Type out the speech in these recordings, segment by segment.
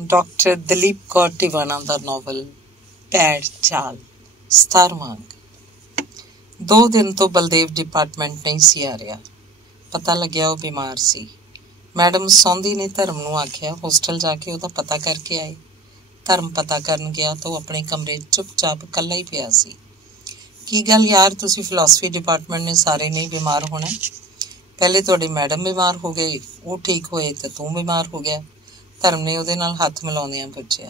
Doctor Dalip Kaur Tiwana का novel पैड़ चाल 17वां अंक। 2 दिन तो बलदेव डिपार्टमेंट नहीं सी आ रहा। पता लग्या वो बीमार सी। मैडम सौंधी ने धर्म नूं आख्या होस्टल जाके उहदा पता करके आए। धर्म पता करन गया तो अपने कमरे चुपचाप कल्ला ही पिया सी। की गल यार, तुसीं फिलोसफी डिपार्टमेंट ने सारे नहीं बीमार होना? पहले तुहाडी मैडम बीमार हो गए, वो ठीक होए तो तू बीमार हो गया। धर्म ने ਉਹਦੇ ਨਾਲ हथ मिलाउंदियां पुछया।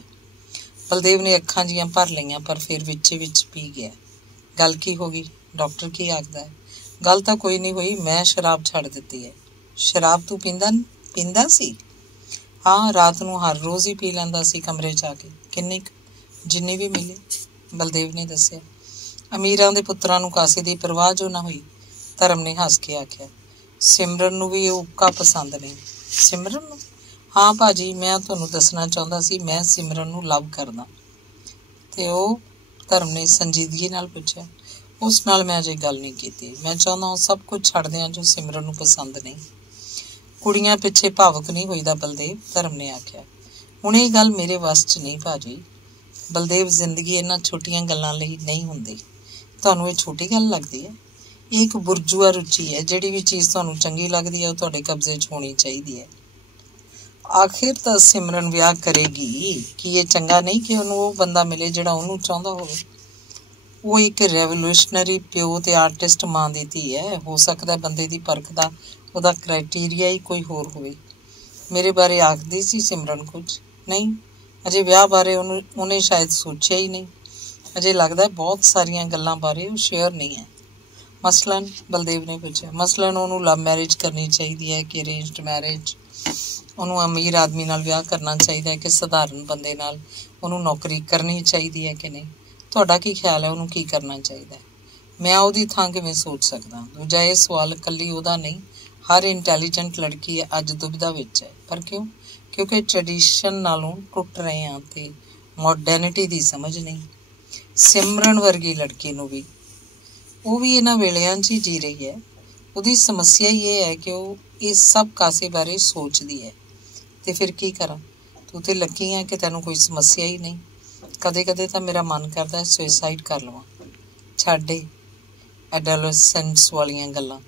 बलदेव ने अखां जियां भर लईआं पर फिर विच पी गया। गल की हो गई? डॉक्टर की आखदा है? गल तां कोई नहीं हुई, मैं शराब छड़ दित्ती है। शराब तू पींदा सी? हाँ, रात नूं हर रोज़ ही पी लैंदा सी कमरे च आके। किन्नी जिन्नी भी मिले, बलदेव ने दस्सिया। अमीरां दे पुत्तरां नूं कासे दी परवाह जो ना हुई। धर्म ने हस के आख्या। सिमरन नूं भी उक्का पसंद नहीं। सिमरन नूं? हाँ भाजी, मैं तुहानूं दसना चाहुंदा सी मैं सिमरन नूं लव करदा। ते ਉਹ? धर्म ने संजीदगी नाल पुछया। उस नाल मैं अजे गल नहीं कीती। मैं चाहुंदा सब कुछ छड्ड दियां जो सिमरन नूं पसंद नहीं। कुड़ियां पिछे भावुक नहीं होईदा बलदेव, धर्म ने आख्या। हुण ਇਹ गल मेरे वस च नहीं भाजी। बलदेव, जिंदगी इन्हां छोटियां गल्लां लई नहीं हुंदी। तुहानूं ਇਹ छोटी गल लगदी है? ਇਹ एक बुरजुआ रुचि है। जिहड़ी भी चीज़ तुहानूं चंगी लगदी है ਉਹ ਤੁਹਾਡੇ कब्जे च होनी चाहिदी है। आखिर तो सिमरन विआह करेगी कि ये चंगा नहीं कि उन्होंने वो बंदा मिले जिहड़ा उन्होंने चाहुंदा होवे। वो एक रेवोल्यूशनरी प्यो ते आर्टिस्ट मां दी धी है। हो सकदा बंदे दी परख दा ਉਹਦਾ क्राइटेरिया ही कोई होर होवे। मेरे बारे आखदी सी सिमरन कुछ नहीं। अजे विआह बारे उन्हें शायद सोचिया ही नहीं। अजे लगदा है बहुत सारियां गल्लां बारे वो शेयर नहीं है। मसलन? बलदेव ने पूछा। मसलन उन्होंने लव मैरिज करनी चाहिए है कि अरेंज्ड मैरिज? उन्होंने अमीर आदमी नाल विआह करना चाहिए कि सधारण बंदे नाल? उन्होंने नौकरी करनी चाहिए है कि नहीं? तुहाडा की ख्याल है उन्होंने की करना चाहिए? मैं उहदी थां किवें सोच सकदा? दूजा ये सवाल कल्ली उहदा नहीं, हर इंटैलीजेंट लड़की अज दुविधा विच है। पर क्यों? क्योंकि ट्रैडिशन नालों टुट रहे हैं ते मॉडर्निटी दी समझ नहीं। सिमरन वर्गी लड़की नूं भी वो भी इन्हां वेलियां 'च ही जी रही है। ਉਹਦੀ समस्या ये है कि वो इस सब कासे बारे सोचती है। तो फिर की करा? तू तो लकी है कि तेनों कोई समस्या ही नहीं। कदे कदे तो मेरा मन करता है सुइसाइड कर लवां। छड्ड एडोलसेंस वालियां गल्लां।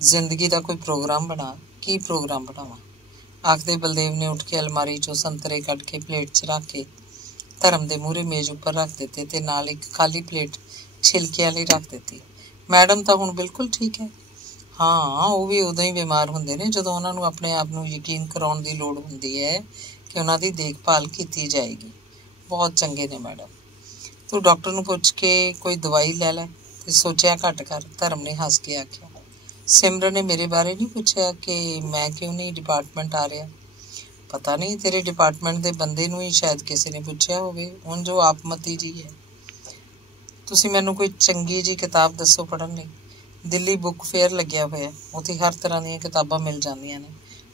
जिंदगी का कोई प्रोग्राम बना। की प्रोग्राम बनावां? आखदे बलदेव ने उठ के अलमारी चों संतरे कढ़ के प्लेट च रख के धर्म के मूहरे मेज उपर रख दिते ते नाल एक खाली प्लेट छिलके वाली रख दी। मैडम तो हुण बिल्कुल ठीक है। हाँ, वो भी उदों ही बीमार होंदे ने जदों उन्हां नूं अपने आप नूं यकीन कराउण दी लोड़ हुंदी है कि उन्हां दी देखभाल कीती जाएगी। बहुत चंगे ने मैडम। तू डॉक्टर नूं पुछ के कोई दवाई लै लै ते सोचिया घट कर, धर्म ने हस के आख्या। सिमरन ने मेरे बारे नहीं पूछा कि मैं क्यों नहीं डिपार्टमेंट आ रहा? पता नहीं, तेरे डिपार्टमेंट दे बंदे नूं ही शायद किसी ने पुछया होवे। हुण जो आपमती जी है। तुसीं मैनूं कोई चंगी जी किताब दसो पढ़न लई। दिल्ली बुक फेयर लग्या होया, उत्थे हर तरह दी किताबां मिल जांदियां ने।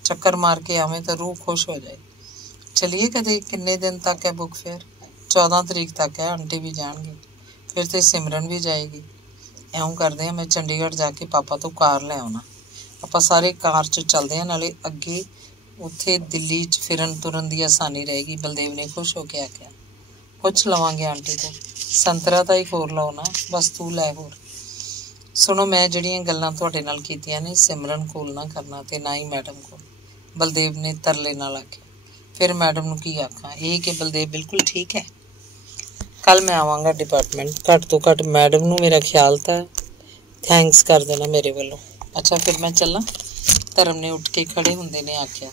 चक्कर मार के आवें तो रूह खुश हो जाए। चलिए कदे। किन्ने दिन तक है बुक फेयर? 14 तरीक तक है। आंटी भी जाणगे, फिर तो सिमरन भी जाएगी। इउं करदे आ, मैं चंडीगढ़ जाके पापा तो कार लै आउणा। आपां सारे कार च चलदे आ, नाले अगे उत्थे दिल्ली च फिरन तुरन दी आसानी रहेगी। बलदेव ने खुश होके आख्या। पुछ लवांगे आंटी को। संतरा तो एक होर लो ना, बस तू लै होर। सुनो, मैं जिहड़ियां गल्लां तुहाडे नाल कीतियां ने सिमरन कोल ना करना ते ना ही मैडम कोल, बलदेव ने तरले नाल आख्या। फिर मैडम नूं की आखां? ये कि बलदेव बिल्कुल ठीक है। कल मैं आवांगा डिपार्टमेंट। घट तो घट मैडम नूं मेरा ख्याल तां थैंक्स कर देना मेरे वालों। अच्छा फिर मैं चलां? धर्म ने उठ के खड़े हुंदे ने आख्या।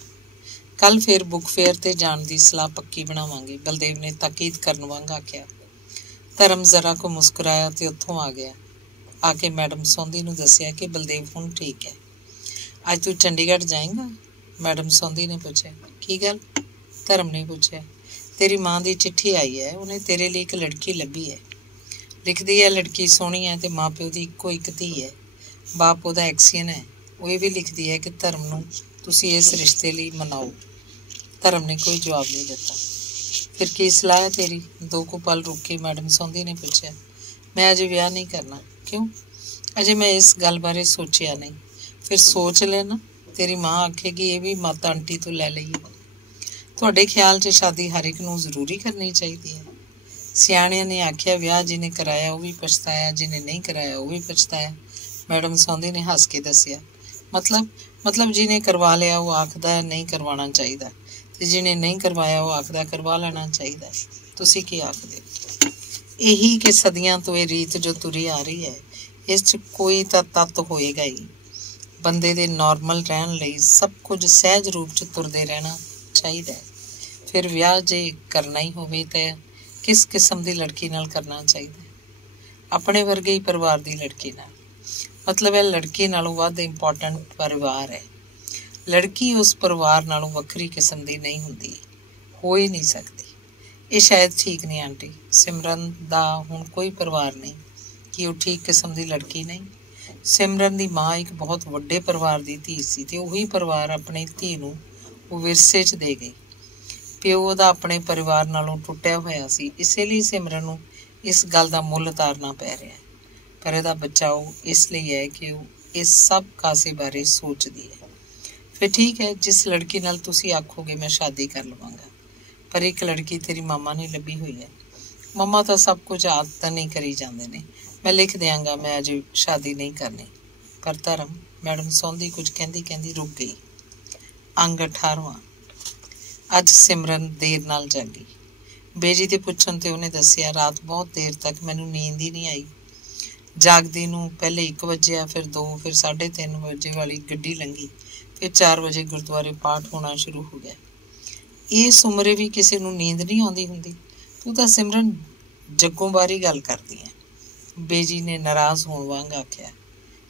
कल फिर बुक फेयर ते जाण दी सलाह पक्की बनावांगे, बलदेव ने ताकीद करन वांग आख्या। धर्म जरा को मुस्कुराया ते उत्थों आ गया। आके मैडम सौंधी नूं दस्सिया कि बलदेव हुण ठीक है। अज तू चंडीगढ़ जाएगा? मैडम सौंधी ने पूछा। की गल? धर्म ने पूछा। तेरी माँ की चिट्ठी आई है, उन्हें तेरे लिए एक लड़की लभी है। लिखदी है लड़की सोहनी है ते माँ प्यो की इक्को एक धी है। बाप उहदा एक्सीयन है। वो ये भी लिखदी है कि धर्म नूं तुसीं इस रिश्ते लिए मनाओ। धर्म ने कोई जवाब नहीं दिता। फिर की सलाह है तेरी? 2 को पल रुक के मैडम सौंधी ने पूछा। मैं अजे विआह नहीं करना। क्यों? अजे मैं इस गल बारे सोचिया नहीं। फिर सोच लेना, तेरी माँ आखेगी ये भी मत आंटी तो लै लईए। ਤੁਹਾਡੇ ਖਿਆਲ 'ਚ ਸ਼ਾਦੀ ਹਰ ਇੱਕ ਨੂੰ ਜ਼ਰੂਰੀ ਕਰਨੀ ਚਾਹੀਦੀ ਹੈ? ਸਿਆਣਿਆਂ ਨੇ ਆਖਿਆ ਵਿਆਹ ਜਿਹਨੇ ਕਰਾਇਆ ਉਹ ਵੀ ਪਛਤਾਇਆ, ਜਿਹਨੇ ਨਹੀਂ ਕਰਾਇਆ ਉਹ ਵੀ ਪਛਤਾਇਆ। ਮੈਡਮ ਸੌਂਦੀ ਨੇ ਹੱਸ ਕੇ ਦੱਸਿਆ, ਮਤਲਬ ਜਿਹਨੇ ਕਰਵਾ ਲਿਆ ਉਹ ਆਖਦਾ ਨਹੀਂ ਕਰਵਾਉਣਾ ਚਾਹੀਦਾ, ਤੇ ਜਿਹਨੇ ਨਹੀਂ ਕਰਵਾਇਆ ਉਹ ਆਖਦਾ ਕਰਵਾ ਲੈਣਾ ਚਾਹੀਦਾ। ਤੁਸੀਂ ਕੀ ਆਖਦੇ? ਇਹੀ ਕਿ ਸਦੀਆਂ ਤੋਂ ਇਹ ਰੀਤ ਜੋ ਤੁਰੀ ਆ ਰਹੀ ਹੈ, ਇਸ 'ਚ ਕੋਈ ਤਾਂ ਤੱਤ ਹੋਏਗਾ ਹੀ। ਬੰਦੇ ਦੇ ਨੋਰਮਲ ਰਹਿਣ ਲਈ ਸਭ ਕੁਝ ਸਹਿਜ ਰੂਪ 'ਚ ਤੁਰਦੇ ਰਹਿਣਾ ਚਾਹੀਦਾ ਹੈ। ਫਿਰ ਵਿਆਹ ਜੇ ਕਰਨਾ ਹੀ ਹੋਵੇ ਤਾਂ ਕਿਸ ਕਿਸਮ ਦੀ ਲੜਕੀ ਨਾਲ ਕਰਨਾ ਚਾਹੀਦਾ? ਆਪਣੇ ਵਰਗੇ ਹੀ ਪਰਿਵਾਰ ਦੀ ਲੜਕੀ ਨਾਲ। ਮਤਲਬ ਇਹ ਲੜਕੀ ਨਾਲੋਂ ਵੱਧ ਇੰਪੋਰਟੈਂਟ ਪਰਿਵਾਰ ਹੈ। ਲੜਕੀ ਉਸ ਪਰਿਵਾਰ ਨਾਲੋਂ ਵੱਖਰੀ ਕਿਸਮ ਦੀ ਨਹੀਂ ਹੁੰਦੀ, ਹੋ ਹੀ ਨਹੀਂ ਸਕਦੀ। ਇਹ ਸ਼ਾਇਦ ਠੀਕ ਨਹੀਂ ਆਂਟੀ। ਸਿਮਰਨ ਦਾ ਹੁਣ ਕੋਈ ਪਰਿਵਾਰ ਨਹੀਂ ਕਿ ਉਹ ਠੀਕ ਕਿਸਮ ਦੀ ਲੜਕੀ ਨਹੀਂ। ਸਿਮਰਨ ਦੀ ਮਾਂ ਇੱਕ ਬਹੁਤ ਵੱਡੇ ਪਰਿਵਾਰ ਦੀ ਧੀ ਸੀ ਤੇ ਉਹੀ ਪਰਿਵਾਰ ਆਪਣੀ ਧੀ ਨੂੰ ਉਹ ਵਿਰਸੇ 'ਚ ਦੇ ਗਈ। ਪਿਓ ਉਹਦਾ ਆਪਣੇ ਪਰਿਵਾਰ ਨਾਲੋਂ ਟੁੱਟਿਆ ਹੋਇਆ ਸੀ, ਇਸੇ ਲਈ ਸਿਮਰਨ ਨੂੰ ਇਸ ਗੱਲ ਦਾ ਮੁੱਲ ਉਤਾਰਨਾ ਪੈ ਰਿਹਾ। ਪਰ ਇਹਦਾ ਬਚਾਓ ਇਸ ਲਈ ਹੈ ਕਿ ਉਹ ਇਸ ਸਭ ਕਾਸੇ ਬਾਰੇ ਸੋਚਦੀ ਹੈ। ਫਿਰ ਠੀਕ ਹੈ, ਜਿਸ ਲੜਕੀ ਨਾਲ ਤੁਸੀਂ ਆਖੋਗੇ ਮੈਂ ਸ਼ਾਦੀ ਕਰ ਲਵਾਂਗਾ। ਪਰ ਇੱਕ ਲੜਕੀ ਤੇਰੀ ਮਾਮਾ ਨੇ ਲੱਭੀ ਹੋਈ ਹੈ। ਮੰਮਾ ਤਾਂ ਸਭ ਕੁਝ ਆਦਤ ਨਹੀਂ ਕਰੀ ਜਾਂਦੇ ਨੇ। ਮੈਂ ਲਿਖ ਦਿਆਂਗਾ ਮੈਂ ਅਜੇ ਸ਼ਾਦੀ ਨਹੀਂ ਕਰਨੀ। ਪਰ ਧਰਮ, ਮੈਡਮ ਸੌਂਦੀ ਕੁਝ ਕਹਿੰਦੀ ਰੁਕ ਗਈ। ਅੰਗ 18ਵਾਂ। ਅੱਜ ਸਿਮਰਨ ਦੇਰ ਨਾਲ ਜਾਗੀ। ਬੇਜੀ ਦੇ ਪੁੱਛਣ ਤੇ ਉਹਨੇ ਦੱਸਿਆ, ਰਾਤ ਬਹੁਤ ਦੇਰ ਤੱਕ ਮੈਨੂੰ ਨੀਂਦ ਹੀ ਨਹੀਂ ਆਈ। ਜਾਗਦੀ ਨੂੰ ਪਹਿਲੇ 1 ਵਜਿਆ, ਫਿਰ 2, ਫਿਰ 3:30 ਵਜੇ ਵਾਲੀ ਗੱਡੀ ਲੰਘੀ, ਫਿਰ 4 ਵਜੇ ਗੁਰਦੁਆਰੇ ਪਾਠ ਹੋਣਾ ਸ਼ੁਰੂ ਹੋ ਗਿਆ। ਇਸ ਉਮਰੇ ਵੀ ਕਿਸੇ ਨੂੰ ਨੀਂਦ ਨਹੀਂ ਆਉਂਦੀ ਹੁੰਦੀ। ਤੂੰ ਤਾਂ ਸਿਮਰਨ ਜੱਗੋਂ ਬਾਰੀ ਗੱਲ ਕਰਦੀ ਹੈ, ਬੇਜੀ ਨੇ ਨਾਰਾਜ਼ ਹੋਣ ਵਾਂਗ ਆਖਿਆ।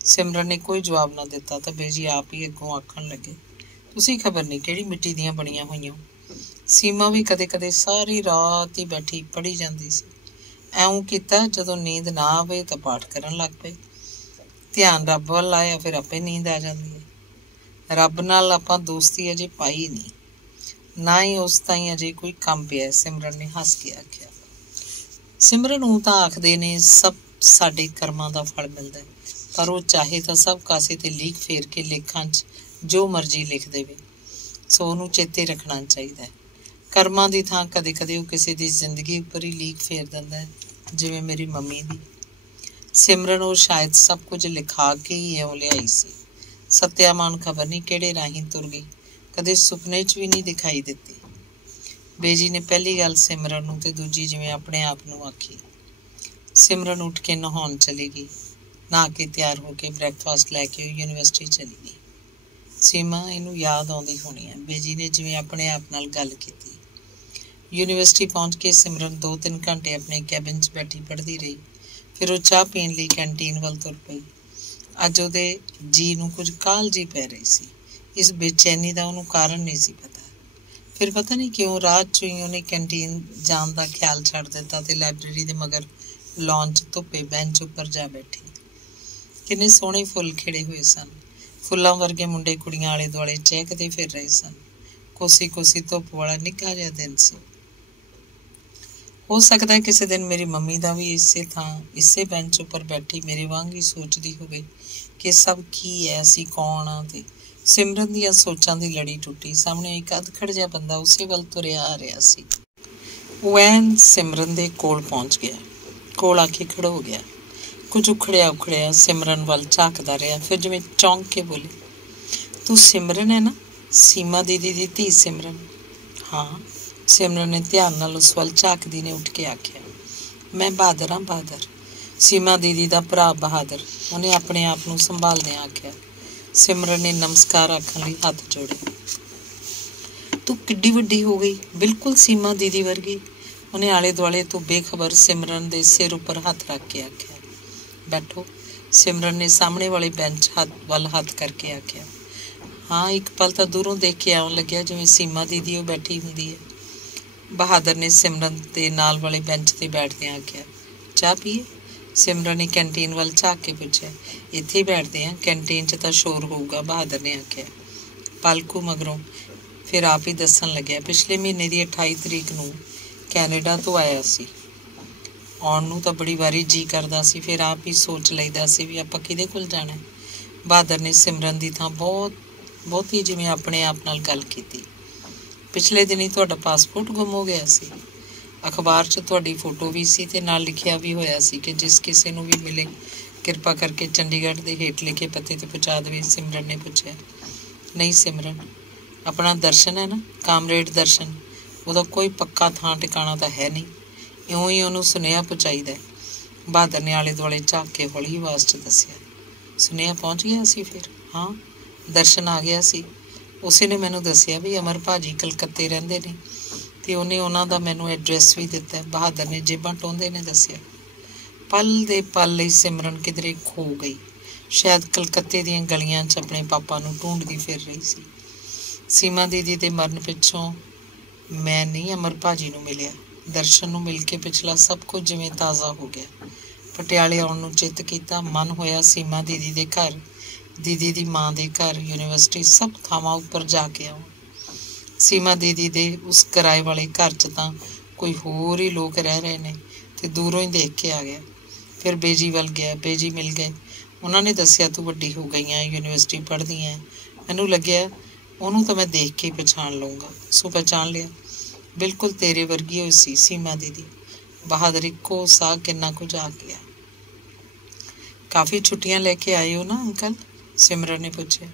ਸਿਮਰਨ ਨੇ ਕੋਈ ਜਵਾਬ ਨਾ ਦਿੱਤਾ ਤਾਂ ਬੇਜੀ ਆਪ ਹੀ ਅੱਗੋਂ ਆਖਣ ਲੱਗੇ, ਤੁਸੀਂ ਖਬਰ ਨਹੀਂ ਕਿਹੜੀ ਮਿੱਟੀ ਦੀਆਂ ਬਣੀਆਂ ਹੋਈਆਂ। ਸੀਮਾ ਵੀ ਕਦੇ ਕਦੇ ਸਾਰੀ ਰਾਤ ਹੀ ਬੈਠੀ ਪੜ੍ਹੀ ਜਾਂਦੀ ਸੀ। ਐਉਂ ਕੀਤਾ ਜਦੋਂ ਨੀਂਦ ਨਾ ਆਵੇ ਤਾਂ ਪਾਠ ਕਰਨ ਲੱਗ ਪਏ। ਧਿਆਨ ਰੱਬ ਵੱਲ ਲਾਇਆ, ਫਿਰ ਆਪੇ ਨੀਂਦ ਆ ਜਾਂਦੀ ਹੈ। ਰੱਬ ਨਾਲ ਆਪਾਂ ਦੋਸਤੀ ਅਜੇ ਪਾਈ ਨਹੀਂ, ਨਾ ਹੀ ਉਸ ਤਾਈਂ ਅਜੇ ਕੋਈ ਕੰਮ ਪਿਆ। ਸਿਮਰਨ ਨੇ ਹੱਸ ਕੇ ਆਖਿਆ। ਸਿਮਰਨ ਨੂੰ ਤਾਂ ਆਖਦੇ ਨੇ ਸਭ ਸਾਡੇ ਕਰਮਾਂ ਦਾ ਫਲ ਮਿਲਦਾ, ਪਰ ਉਹ ਚਾਹੇ ਤਾਂ ਸਭ ਕਾਸੇ ਤੇ ਲੀਕ ਫੇਰ ਕੇ ਲੇਖਾਂ 'ਚ ਜੋ ਮਰਜ਼ੀ ਲਿਖ ਦੇਵੇ। ਸੋ ਉਹਨੂੰ ਚੇਤੇ ਰੱਖਣਾ ਚਾਹੀਦਾ ਹੈ, ਕਰਮਾਂ ਦੀ ਥਾਂ ਕਦੇ ਕਦੇ ਉਹ ਕਿਸੇ ਦੀ ਜ਼ਿੰਦਗੀ ਉੱਪਰ ਹੀ ਲੀਕ ਫੇਰ ਦਿੰਦਾ ਹੈ, ਜਿਵੇਂ ਮੇਰੀ ਮੰਮੀ ਦੀ। ਸਿਮਰਨ ਉਹ ਸ਼ਾਇਦ ਸਭ ਕੁਝ ਲਿਖਾ ਕੇ ਹੀ ਇਉਂ ਲਿਆਈ ਸੀ। ਸਤਿਆਮਾਨ ਖਬਰ ਨਹੀਂ ਕਿਹੜੇ ਰਾਹੀਂ ਤੁਰ ਗਈ, ਕਦੇ ਸੁਪਨੇ 'ਚ ਵੀ ਨਹੀਂ ਦਿਖਾਈ ਦਿੱਤੀ। ਬੇਜੀ ਨੇ ਪਹਿਲੀ ਗੱਲ ਸਿਮਰਨ ਨੂੰ ਤੇ ਦੂਜੀ ਜਿਵੇਂ ਆਪਣੇ ਆਪ ਨੂੰ ਆਖੀ। ਸਿਮਰਨ ਉੱਠ ਕੇ ਨਹਾਉਣ ਚਲੀ ਗਈ। ਨਹਾ ਕੇ ਤਿਆਰ ਹੋ ਕੇ ਬ੍ਰੈਕਫਾਸਟ ਲੈ ਕੇ ਉਹ ਯੂਨੀਵਰਸਿਟੀ ਚਲੀ ਗਈ। ਸੀਮਾ ਇਹਨੂੰ ਯਾਦ ਆਉਂਦੀ ਹੋਣੀ ਹੈ, ਬੇਜੀ ਨੇ ਜਿਵੇਂ ਆਪਣੇ ਆਪ ਨਾਲ ਗੱਲ ਕੀਤੀ। ਯੂਨੀਵਰਸਿਟੀ ਪਹੁੰਚ ਕੇ ਸਿਮਰਨ 2-3 ਘੰਟੇ ਆਪਣੇ ਕੈਬਿਨ 'ਚ ਬੈਠੀ ਪੜ੍ਹਦੀ ਰਹੀ। ਫਿਰ ਉਹ ਚਾਹ ਪੀਣ ਲਈ ਕੈਂਟੀਨ ਵੱਲ ਤੁਰ ਪਈ। ਅੱਜ ਉਹਦੇ ਜੀ ਨੂੰ ਕੁਝ ਕਾਹਲ ਜਿਹੀ ਪੈ ਰਹੀ ਸੀ। ਇਸ ਬੇਚੈਨੀ ਦਾ ਉਹਨੂੰ ਕਾਰਨ ਨਹੀਂ ਸੀ ਪਤਾ। ਫਿਰ ਪਤਾ ਨਹੀਂ ਕਿਉਂ ਰਾਤ 'ਚ ਹੀ ਉਹਨੇ ਕੈਂਟੀਨ ਜਾਣ ਦਾ ਖਿਆਲ ਛੱਡ ਦਿੱਤਾ ਤੇ ਲਾਇਬ੍ਰੇਰੀ ਦੇ ਮਗਰ ਲੌਨ 'ਚ ਧੁੱਪੇ ਬੈਂਚ ਉੱਪਰ ਜਾ ਬੈਠੀ। ਕਿੰਨੇ ਸੋਹਣੇ ਫੁੱਲ ਖਿੜੇ ਹੋਏ ਸਨ। ਫੁੱਲਾਂ ਵਰਗੇ ਮੁੰਡੇ ਕੁੜੀਆਂ ਆਲੇ ਦੁਆਲੇ ਚਹਿਕਦੇ ਫਿਰ ਰਹੇ ਸਨ। ਕੋਸੀ ਕੋਸੀ ਧੁੱਪ ਵਾਲਾ ਨਿੱਘਾ ਜਿਹਾ ਦਿਨ ਸੀ। ਹੋ ਸਕਦਾ ਕਿਸੇ ਦਿਨ ਮੇਰੀ ਮੰਮੀ ਦਾ ਵੀ ਇਸੇ ਥਾਂ ਇਸੇ ਬੈਂਚ ਉੱਪਰ ਬੈਠੀ ਮੇਰੇ ਵਾਂਗ ਹੀ ਸੋਚਦੀ ਹੋਵੇ ਕਿ ਸਭ ਕੀ ਹੈ, ਅਸੀਂ ਕੌਣ ਹਾਂ। ਤੇ ਸਿਮਰਨ ਦੀਆਂ ਸੋਚਾਂ ਦੀ ਲੜੀ ਟੁੱਟੀ। ਸਾਹਮਣੇ ਇੱਕ ਅਧਖੜ ਜਿਹਾ ਬੰਦਾ ਉਸੇ ਵੱਲ ਤੁਰਿਆ ਆ ਰਿਹਾ ਸੀ। ਉਹ ਐਨ ਸਿਮਰਨ ਦੇ ਕੋਲ ਪਹੁੰਚ ਗਿਆ, ਕੋਲ ਆ ਕੇ ਖੜੋ ਹੋ ਗਿਆ। ਕੁਝ ਉਖੜਿਆ ਸਿਮਰਨ ਵੱਲ ਝਾਕਦਾ ਰਿਹਾ, ਫਿਰ ਜਿਵੇਂ ਚੌਂਕ ਕੇ ਬੋਲੀ, ਤੂੰ ਸਿਮਰਨ ਹੈ ਨਾ, ਸੀਮਾ ਦੀਦੀ ਦੀ ਧੀ ਸਿਮਰਨ? ਹਾਂ। ਸਿਮਰਨ ਨੇ ਧਿਆਨ ਨਾਲ ਉਸ ਵੱਲ ਝਾਕਦੀ ਨੇ ਉੱਠ ਕੇ ਆਖਿਆ, ਮੈਂ ਬਹਾਦਰ ਹਾਂ, ਬਹਾਦਰ, ਸੀਮਾ ਦੀਦੀ ਦਾ ਭਰਾ ਬਹਾਦਰ। ਉਹਨੇ ਆਪਣੇ ਆਪ ਨੂੰ ਸੰਭਾਲਦਿਆਂ ਆਖਿਆ। ਸਿਮਰਨ ਨੇ ਨਮਸਕਾਰ ਆਖਣ ਲਈ ਹੱਥ ਜੋੜੇ। ਤੂੰ ਕਿੱਡੀ ਵੱਡੀ ਹੋ ਗਈ, ਬਿਲਕੁਲ ਸੀਮਾ ਦੀਦੀ ਵਰਗੀ। ਉਹਨੇ ਆਲੇ ਦੁਆਲੇ ਤੋਂ ਬੇਖਬਰ ਸਿਮਰਨ ਦੇ ਸਿਰ ਉੱਪਰ ਹੱਥ ਰੱਖ ਕੇ ਆਖਿਆ। ਬੈਠੋ। ਸਿਮਰਨ ਨੇ ਸਾਹਮਣੇ ਵਾਲੇ ਬੈਂਚ ਵੱਲ ਹੱਥ ਕਰਕੇ ਆਖਿਆ। ਹਾਂ, ਇੱਕ ਪਲ ਤਾਂ ਦੂਰੋਂ ਦੇਖ ਕੇ ਆਉਣ ਲੱਗਿਆ ਜਿਵੇਂ ਸੀਮਾ ਦੀਦੀ ਉਹ ਬੈਠੀ ਹੁੰਦੀ ਹੈ। ਬਹਾਦਰ ਨੇ ਸਿਮਰਨ ਦੇ ਨਾਲ ਵਾਲੇ ਬੈਂਚ 'ਤੇ ਬੈਠਦਿਆਂ ਆਖਿਆ। ਚਾਹ ਪੀਏ? ਸਿਮਰਨ ਨੇ ਕੈਂਟੀਨ ਵੱਲ ਝਾਕ ਕੇ ਪੁੱਛਿਆ। ਇੱਥੇ ਹੀ ਬੈਠਦੇ ਹਾਂ, ਕੈਂਟੀਨ 'ਚ ਤਾਂ ਸ਼ੋਰ ਹੋਊਗਾ, ਬਹਾਦਰ ਨੇ ਆਖਿਆ। ਪਲਕੂ ਮਗਰੋਂ ਫਿਰ ਆਪ ਹੀ ਦੱਸਣ ਲੱਗਿਆ, ਪਿਛਲੇ ਮਹੀਨੇ ਦੀ 28 ਤਰੀਕ ਨੂੰ ਕੈਨੇਡਾ ਤੋਂ ਆਇਆ ਸੀ। ਆਉਣ ਨੂੰ ਤਾਂ ਬੜੀ ਵਾਰੀ ਜੀ ਕਰਦਾ ਸੀ, ਫਿਰ ਆਪ ਹੀ ਸੋਚ ਲਈਦਾ ਸੀ ਵੀ ਆਪਾਂ ਕਿਹਦੇ ਕੋਲ ਜਾਣਾ। ਬਹਾਦਰ ਨੇ ਸਿਮਰਨ ਦੀ ਥਾਂ ਬਹੁਤੀ ਜਿਵੇਂ ਆਪਣੇ ਆਪ ਨਾਲ ਗੱਲ ਕੀਤੀ। पिछले दिनी तुहाडा पासपोर्ट गुम हो गया सी। अखबार 'ਚ ਤੁਹਾਡੀ ਫੋਟੋ ਵੀ ਸੀ ਤੇ ਨਾਲ ਲਿਖਿਆ ਵੀ ਹੋਇਆ ਸੀ ਕਿ ਜਿਸ ਕਿਸੇ ਨੂੰ ਵੀ ਮਿਲੇ ਕਿਰਪਾ ਕਰਕੇ ਚੰਡੀਗੜ੍ਹ ਦੇ ਹੇਠ ਲਿਖੇ ਪਤੇ ਤੇ ਪਹੁੰਚਾ ਦੇਵੇ। ਸਿਮਰਨ ਨੇ ਪੁੱਛਿਆ। ਨਹੀਂ ਸਿਮਰਨ, ਆਪਣਾ ਦਰਸ਼ਨ ਹੈ ਨਾ, ਕਾਮਰੇਡ ਦਰਸ਼ਨ, ਉਹਦਾ ਕੋਈ ਪੱਕਾ ਥਾਂ ਟਿਕਾਣਾ ਤਾਂ ਹੈ ਨਹੀਂ, ਇਉਂ ਹੀ ਉਹਨੂੰ ਸੁਨੇਹਾ ਪਹੁੰਚਾਈਦਾ। ਬਹਾਦਰ ਨੇ ਆਲੇ ਦੁਆਲੇ ਝਾਕ ਕੇ ਹੌਲੀ ਆਵਾਜ਼ 'ਚ ਦੱਸਿਆ। ਸੁਨੇਹਾ ਪਹੁੰਚ ਗਿਆ ਸੀ ਫਿਰ? ਹਾਂ, ਦਰਸ਼ਨ ਆ ਗਿਆ ਸੀ। ਉਸੇ ਨੇ ਮੈਨੂੰ ਦੱਸਿਆ ਵੀ ਅਮਰ ਭਾਜੀ ਕਲਕੱਤੇ ਰਹਿੰਦੇ ਨੇ ਤੇ ਉਹਨੇ ਉਹਨਾਂ ਦਾ ਮੈਨੂੰ ਐਡਰੈਸ ਵੀ ਦਿੱਤਾ। ਬਹਾਦਰ ਨੇ ਜੇਬਾਂ ਟੋਂਦੇ ਨੇ ਦੱਸਿਆ। ਪਲ ਦੇ ਪਲ ਲਈ ਸਿਮਰਨ ਕਿਧਰੇ ਖੋ ਗਈ। ਸ਼ਾਇਦ ਕਲਕੱਤੇ ਦੀਆਂ ਗਲੀਆਂ 'ਚ ਆਪਣੇ ਪਾਪਾ ਨੂੰ ਢੂੰਡਦੀ ਫਿਰ ਰਹੀ ਸੀ। ਸੀਮਾ ਦੀਦੀ ਦੇ ਮਰਨ ਪਿੱਛੋਂ ਮੈਂ ਨਹੀਂ ਅਮਰ ਭਾਜੀ ਨੂੰ ਮਿਲਿਆ। ਦਰਸ਼ਨ ਨੂੰ ਮਿਲ ਕੇ ਪਿਛਲਾ ਸਭ ਕੁਝ ਜਿਵੇਂ ਤਾਜ਼ਾ ਹੋ ਗਿਆ। ਪਟਿਆਲੇ ਆਉਣ ਨੂੰ ਚਿੱਤ ਕੀਤਾ। ਮਨ ਹੋਇਆ ਸੀਮਾ ਦੀਦੀ ਦੇ ਘਰ, ਦੀਦੀ ਦੀ ਮਾਂ ਦੇ ਘਰ, ਯੂਨੀਵਰਸਿਟੀ, ਸਭ ਥਾਵਾਂ ਉੱਪਰ ਜਾ ਕੇ ਆਉਂ। ਸੀਮਾ ਦੀਦੀ ਦੇ ਉਸ ਕਿਰਾਏ ਵਾਲੇ ਘਰ 'ਚ ਤਾਂ ਕੋਈ ਹੋਰ ਹੀ ਲੋਕ ਰਹਿ ਰਹੇ ਨੇ ਤੇ ਦੂਰੋਂ ਹੀ ਦੇਖ ਕੇ ਆ ਗਿਆ। ਫਿਰ ਬੇਜੀ ਵੱਲ ਗਿਆ। ਬੇਜੀ ਮਿਲ ਗਏ। ਉਹਨਾਂ ਨੇ ਦੱਸਿਆ ਤੂੰ ਵੱਡੀ ਹੋ ਗਈ ਹੈ, ਯੂਨੀਵਰਸਿਟੀ ਪੜ੍ਹਦੀ ਹੈ। ਮੈਨੂੰ ਲੱਗਿਆ ਉਹਨੂੰ ਤਾਂ ਮੈਂ ਦੇਖ ਕੇ ਪਛਾਣ ਲਊਂਗਾ। ਸੋ ਪਹਿਚਾਣ ਲਿਆ। ਬਿਲਕੁਲ ਤੇਰੇ ਵਰਗੀ ਹੋਈ ਸੀ ਸੀਮਾ ਦੀਦੀ। ਬਹਾਦਰ ਇੱਕੋ ਸਾਹ ਕਿੰਨਾ ਕੁਝ ਆ ਗਿਆ। ਕਾਫੀ ਛੁੱਟੀਆਂ ਲੈ ਕੇ ਆਏ ਹੋ ਨਾ ਅੰਕਲ? ਸਿਮਰਨ ਨੇ ਪੁੱਛਿਆ।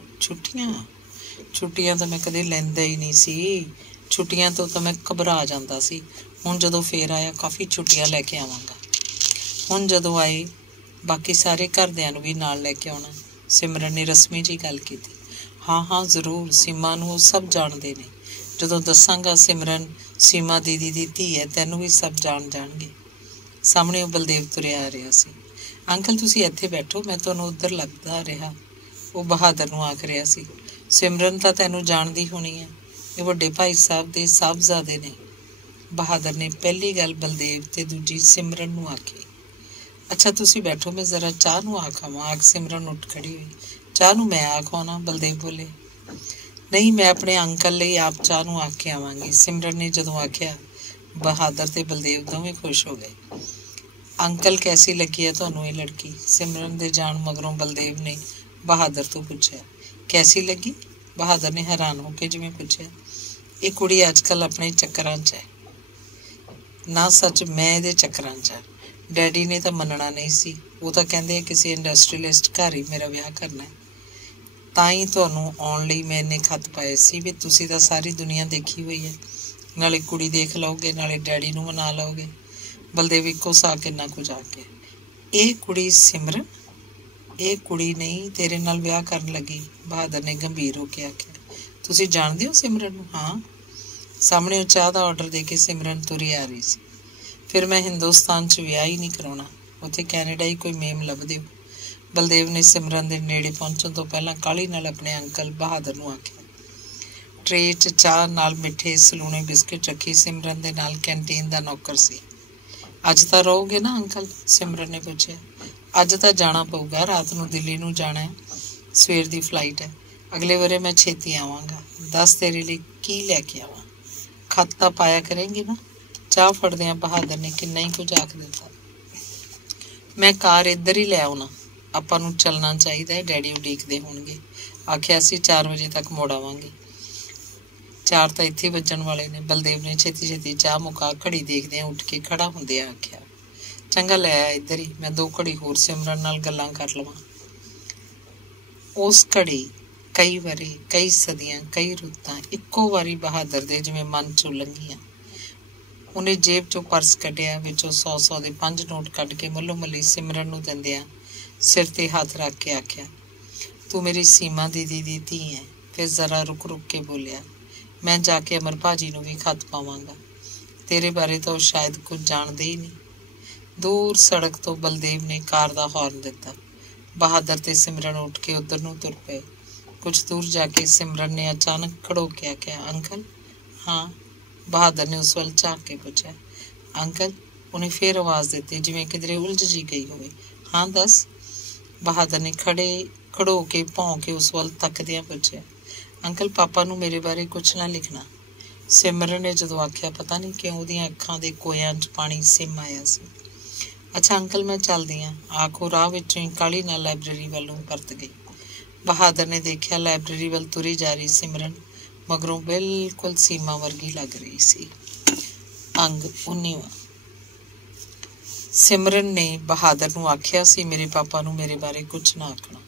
ਛੁੱਟੀਆਂ ਤਾਂ ਮੈਂ ਕਦੇ ਲੈਂਦਾ ਹੀ ਨਹੀਂ ਸੀ। ਛੁੱਟੀਆਂ ਤੋਂ ਤਾਂ ਮੈਂ ਘਬਰਾ ਜਾਂਦਾ ਸੀ। ਹੁਣ ਜਦੋਂ ਫੇਰ ਆਇਆ ਕਾਫੀ ਛੁੱਟੀਆਂ ਲੈ ਕੇ ਆਵਾਂਗਾ। ਹੁਣ ਜਦੋਂ ਆਏ ਬਾਕੀ ਸਾਰੇ ਘਰਦਿਆਂ ਨੂੰ ਵੀ ਨਾਲ ਲੈ ਕੇ ਆਉਣਾ। ਸਿਮਰਨ ਨੇ ਰਸਮੀ ਜਿਹੀ ਗੱਲ ਕੀਤੀ। ਹਾਂ ਜ਼ਰੂਰ, ਸੀਮਾ ਨੂੰ ਉਹ ਸਭ ਜਾਣਦੇ ਨੇ। ਜਦੋਂ ਦੱਸਾਂਗਾ ਸਿਮਰਨ ਸੀਮਾ ਦੀਦੀ ਦੀ ਧੀ ਹੈ, ਤੈਨੂੰ ਵੀ ਸਭ ਜਾਣਗੇ। ਸਾਹਮਣੇ ਉਹ ਬਲਦੇਵ ਤੁਰਿਆ ਆ ਰਿਹਾ ਸੀ। ਅੰਕਲ ਤੁਸੀਂ ਇੱਥੇ ਬੈਠੋ, ਮੈਂ ਤੁਹਾਨੂੰ ਉੱਧਰ ਲੱਭਦਾ ਰਿਹਾ, ਉਹ ਬਹਾਦਰ ਨੂੰ ਆਖ ਰਿਹਾ ਸੀ। ਸਿਮਰਨ ਤਾਂ ਤੈਨੂੰ ਜਾਣਦੀ ਹੋਣੀ ਹੈ, ਇਹ ਵੱਡੇ ਭਾਈ ਸਾਹਿਬ ਦੇ ਸਾਹਿਬਜ਼ਾਦੇ ਨੇ। ਬਹਾਦਰ ਨੇ ਪਹਿਲੀ ਗੱਲ ਬਲਦੇਵ ਤੇ ਦੂਜੀ ਸਿਮਰਨ ਨੂੰ ਆਖੀ। ਅੱਛਾ ਤੁਸੀਂ ਬੈਠੋ, ਮੈਂ ਜ਼ਰਾ ਚਾਹ ਨੂੰ ਆਖਾਵਾਂ। ਆਖ ਸਿਮਰਨ ਉੱਠ ਖੜੀ ਹੋਈ। ਚਾਹ ਨੂੰ ਮੈਂ ਆਖਾਉਣਾ? ਬਲਦੇਵ ਬੋਲੇ। ਨਹੀਂ, ਮੈਂ ਆਪਣੇ ਅੰਕਲ ਲਈ ਆਪ ਚਾਹ ਨੂੰ ਆਖ ਕੇ ਆਵਾਂਗੀ। ਸਿਮਰਨ ਨੇ ਜਦੋਂ ਆਖਿਆ ਬਹਾਦਰ ਤੇ ਬਲਦੇਵ ਦੋਵੇਂ ਖੁਸ਼ ਹੋ ਗਏ। ਅੰਕਲ ਕੈਸੀ ਲੱਗੀ ਹੈ ਤੁਹਾਨੂੰ ਇਹ ਲੜਕੀ? ਸਿਮਰਨ ਦੇ ਜਾਣ ਮਗਰੋਂ ਬਲਦੇਵ ਨੇ ਬਹਾਦਰ ਤੋਂ ਪੁੱਛਿਆ। ਕੈਸੀ ਲੱਗੀ? ਬਹਾਦਰ ਨੇ ਹੈਰਾਨ ਹੋ ਕੇ ਜਿਵੇਂ ਪੁੱਛਿਆ। ਇਹ ਕੁੜੀ ਅੱਜ ਕੱਲ੍ਹ ਆਪਣੇ ਚੱਕਰਾਂ 'ਚ ਹੈ। ਨਾ ਸੱਚ, ਮੈਂ ਇਹਦੇ ਚੱਕਰਾਂ 'ਚ ਹਾਂ। ਡੈਡੀ ਨੇ ਤਾਂ ਮੰਨਣਾ ਨਹੀਂ ਸੀ। ਉਹ ਤਾਂ ਕਹਿੰਦੇ ਕਿਸੇ ਇੰਡਸਟਰੀਅਲਿਸਟ ਘਰ ਹੀ ਮੇਰਾ ਵਿਆਹ ਕਰਨਾ ਹੈ। ਤਾਂ ਹੀ ਤੁਹਾਨੂੰ ਆਉਣ ਲਈ ਮੈਂ ਇੰਨੇ ਖੱਤ ਪਾਏ ਸੀ ਵੀ ਤੁਸੀਂ ਤਾਂ ਸਾਰੀ ਦੁਨੀਆ ਦੇਖੀ ਹੋਈ ਹੈ, ਨਾਲੇ ਕੁੜੀ ਦੇਖ ਲਓਗੇ, ਨਾਲੇ ਡੈਡੀ ਨੂੰ ਮਨਾ ਲਓਗੇ। ਬਲਦੇਵ ਇੱਕੋ ਸਾਹ ਕਿੰਨਾ ਕੁਝ ਆ ਗਿਆ। ਇਹ ਕੁੜੀ ਸਿਮਰਨ? ਇਹ ਕੁੜੀ ਨਹੀਂ, ਤੇਰੇ ਨਾਲ ਵਿਆਹ ਕਰਨ ਲੱਗੀ। ਬਹਾਦਰ ਨੇ ਗੰਭੀਰ ਹੋ ਕੇ ਆਖਿਆ। ਤੁਸੀਂ ਜਾਣਦੇ ਹੋ ਸਿਮਰਨ ਨੂੰ? ਹਾਂ। ਸਾਹਮਣੇ ਉਹ ਚਾਹ ਦਾ ਆਰਡਰ ਦੇ ਕੇ ਸਿਮਰਨ ਤੁਰੀ ਆ ਰਹੀ ਸੀ। ਫਿਰ ਮੈਂ ਹਿੰਦੁਸਤਾਨ 'ਚ ਵਿਆਹ ਹੀ ਨਹੀਂ ਕਰਾਉਣਾ, ਉੱਥੇ ਕੈਨੇਡਾ ਹੀ ਕੋਈ ਮੇਮ ਲੱਭ ਦਿਓ। ਬਲਦੇਵ ਨੇ ਸਿਮਰਨ ਦੇ ਨੇੜੇ ਪਹੁੰਚਣ ਤੋਂ ਪਹਿਲਾਂ ਕਾਹਲੀ ਨਾਲ ਆਪਣੇ ਅੰਕਲ ਬਹਾਦਰ ਨੂੰ ਆਖਿਆ। ਟਰੇ 'ਚ ਚਾਹ ਨਾਲ ਮਿੱਠੇ ਸਲੂਣੇ ਬਿਸਕਿਟ ਰੱਖੀ। ਸਿਮਰਨ ਦੇ ਨਾਲ ਕੈਂਟੀਨ ਦਾ ਨੌਕਰ ਸੀ। ਅੱਜ ਤਾਂ ਰਹੋਗੇ ਨਾ ਅੰਕਲ? ਸਿਮਰਨ ਨੇ ਪੁੱਛਿਆ। ਅੱਜ ਤਾਂ ਜਾਣਾ ਪਊਗਾ, ਰਾਤ ਨੂੰ ਦਿੱਲੀ ਨੂੰ ਜਾਣਾ ਹੈ, ਸਵੇਰ ਦੀ ਫਲਾਈਟ ਹੈ। ਅਗਲੇ ਵਰੇ ਮੈਂ ਛੇਤੀ ਆਵਾਂਗਾ। ਦੱਸ ਤੇਰੇ ਲਈ ਕੀ ਲੈ ਕੇ ਆਵਾਂ? ਖੱਤ ਤਾਂ ਪਾਇਆ ਕਰੇਂਗੀ ਨਾ? ਚਾਹ ਫੜਦਿਆਂ ਬਹਾਦਰ ਨੇ ਕਿੰਨਾ ਹੀ ਕੁਝ ਆਖ ਦਿੱਤਾ। ਮੈਂ ਕਾਰ ਇੱਧਰ ਹੀ ਲੈ ਆਉਣਾ, ਆਪਾਂ ਨੂੰ ਚੱਲਣਾ ਚਾਹੀਦਾ ਹੈ, ਡੈਡੀ ਉਡੀਕਦੇ ਹੋਣਗੇ। ਆਖਿਆ ਸੀ 4 ਵਜੇ ਤੱਕ ਮੁੜ ਆਵਾਂਗੇ। 4 ਤਾਂ ਇੱਥੇ ਵੱਜਣ ਵਾਲੇ ਨੇ। ਬਲਦੇਵ ਨੇ ਛੇਤੀ ਚਾਹ ਮੁਕਾ ਘੜੀ ਦੇਖਦਿਆਂ ਉੱਠ ਕੇ ਖੜਾ ਹੁੰਦਿਆਂ ਆਖਿਆ। ਚੰਗਾ ਲੈ ਆ ਇੱਧਰ ਹੀ, ਮੈਂ 2 ਘੜੀ ਹੋਰ ਸਿਮਰਨ ਨਾਲ ਗੱਲਾਂ ਕਰ ਲਵਾਂ। ਉਸ ਘੜੀ ਕਈ ਵਰੇ, ਕਈ ਸਦੀਆਂ, ਕਈ ਰੁੱਤਾਂ ਇੱਕੋ ਵਾਰੀ ਬਹਾਦਰ ਦੇ ਜਿਵੇਂ ਮਨ 'ਚੋਂ ਲੰਘੀਆਂ। ਉਹਨੇ ਜੇਬ 'ਚੋਂ ਪਰਸ ਕੱਢਿਆ, ਵਿੱਚੋਂ 100 ਦੇ 5 ਨੋਟ ਕੱਢ ਕੇ ਮੱਲੋ ਮੱਲੀ ਸਿਮਰਨ ਨੂੰ ਦਿੰਦਿਆਂ ਸਿਰ ਤੇ ਹੱਥ ਰੱਖ ਕੇ ਆਖਿਆ, ਤੂੰ ਮੇਰੀ ਸੀਮਾ ਦੀਦੀ ਦੀ ਧੀ ਹੈ। ਫਿਰ ਜ਼ਰਾ ਰੁਕ ਕੇ ਬੋਲਿਆ, ਮੈਂ ਜਾ ਕੇ ਅਮਰ ਭਾਜੀ ਨੂੰ ਵੀ ਖੱਤ ਪਾਵਾਂਗਾ। ਤੇਰੇ ਬਾਰੇ ਤਾਂ ਉਹ ਸ਼ਾਇਦ ਕੁਝ ਜਾਣਦੇ ਹੀ ਨਹੀਂ। ਦੂਰ ਸੜਕ ਤੋਂ ਬਲਦੇਵ ਨੇ ਕਾਰ ਦਾ ਹੌਰਨ ਦਿੱਤਾ। ਬਹਾਦਰ ਤੇ ਸਿਮਰਨ ਉੱਠ ਕੇ ਉੱਧਰ ਨੂੰ ਤੁਰ ਪਏ। ਕੁਝ ਦੂਰ ਜਾ ਕੇ ਸਿਮਰਨ ਨੇ ਅਚਾਨਕ ਖੜੋ ਕੇ ਆਖਿਆ, ਅੰਕਲ? ਹਾਂ। ਬਹਾਦਰ ਨੇ ਉਸ ਵੱਲ ਝਾਕ ਕੇ ਪੁੱਛਿਆ। ਅੰਕਲ? ਉਹਨੇ ਫੇਰ ਆਵਾਜ਼ ਦਿੱਤੀ ਜਿਵੇਂ ਕਿਧਰੇ ਉਲਝ ਜੀ ਗਈ ਹੋਵੇ। ਹਾਂ ਦੱਸ। ਬਹਾਦਰ ਨੇ ਖੜੋ ਕੇ ਭੌਂ ਕੇ ਉਸ ਵੱਲ ਤੱਕਦਿਆਂ ਪੁੱਛਿਆ। ਅੰਕਲ ਪਾਪਾ ਨੂੰ ਮੇਰੇ ਬਾਰੇ ਕੁਛ ਨਾ ਲਿਖਣਾ। ਸਿਮਰਨ ਨੇ ਜਦੋਂ ਆਖਿਆ ਪਤਾ ਨਹੀਂ ਕਿਉਂ ਉਹਦੀਆਂ ਅੱਖਾਂ ਦੇ ਕੋਇਆਂ 'ਚ ਪਾਣੀ ਸਿਮ ਆਇਆ ਸੀ। ਅੱਛਾ ਅੰਕਲ ਮੈਂ ਚੱਲਦੀ ਹਾਂ। ਆਖੋ ਰਾਹ ਵਿੱਚੋਂ ਹੀ ਕਾਹਲੀ ਨਾਲ ਲਾਇਬ੍ਰੇਰੀ ਵੱਲੋਂ ਪਰਤ ਗਈ। ਬਹਾਦਰ ਨੇ ਦੇਖਿਆ ਲਾਇਬ੍ਰੇਰੀ ਵੱਲ ਤੁਰੀ ਜਾ ਰਹੀ ਸਿਮਰਨ मगरों बिल्कुल सीमा वर्गी लग रही सी। अंग 19वां। सिमरन ने बहादुर नूं आखिया सी मेरे पापा नूं मेरे बारे कुछ ना आखना।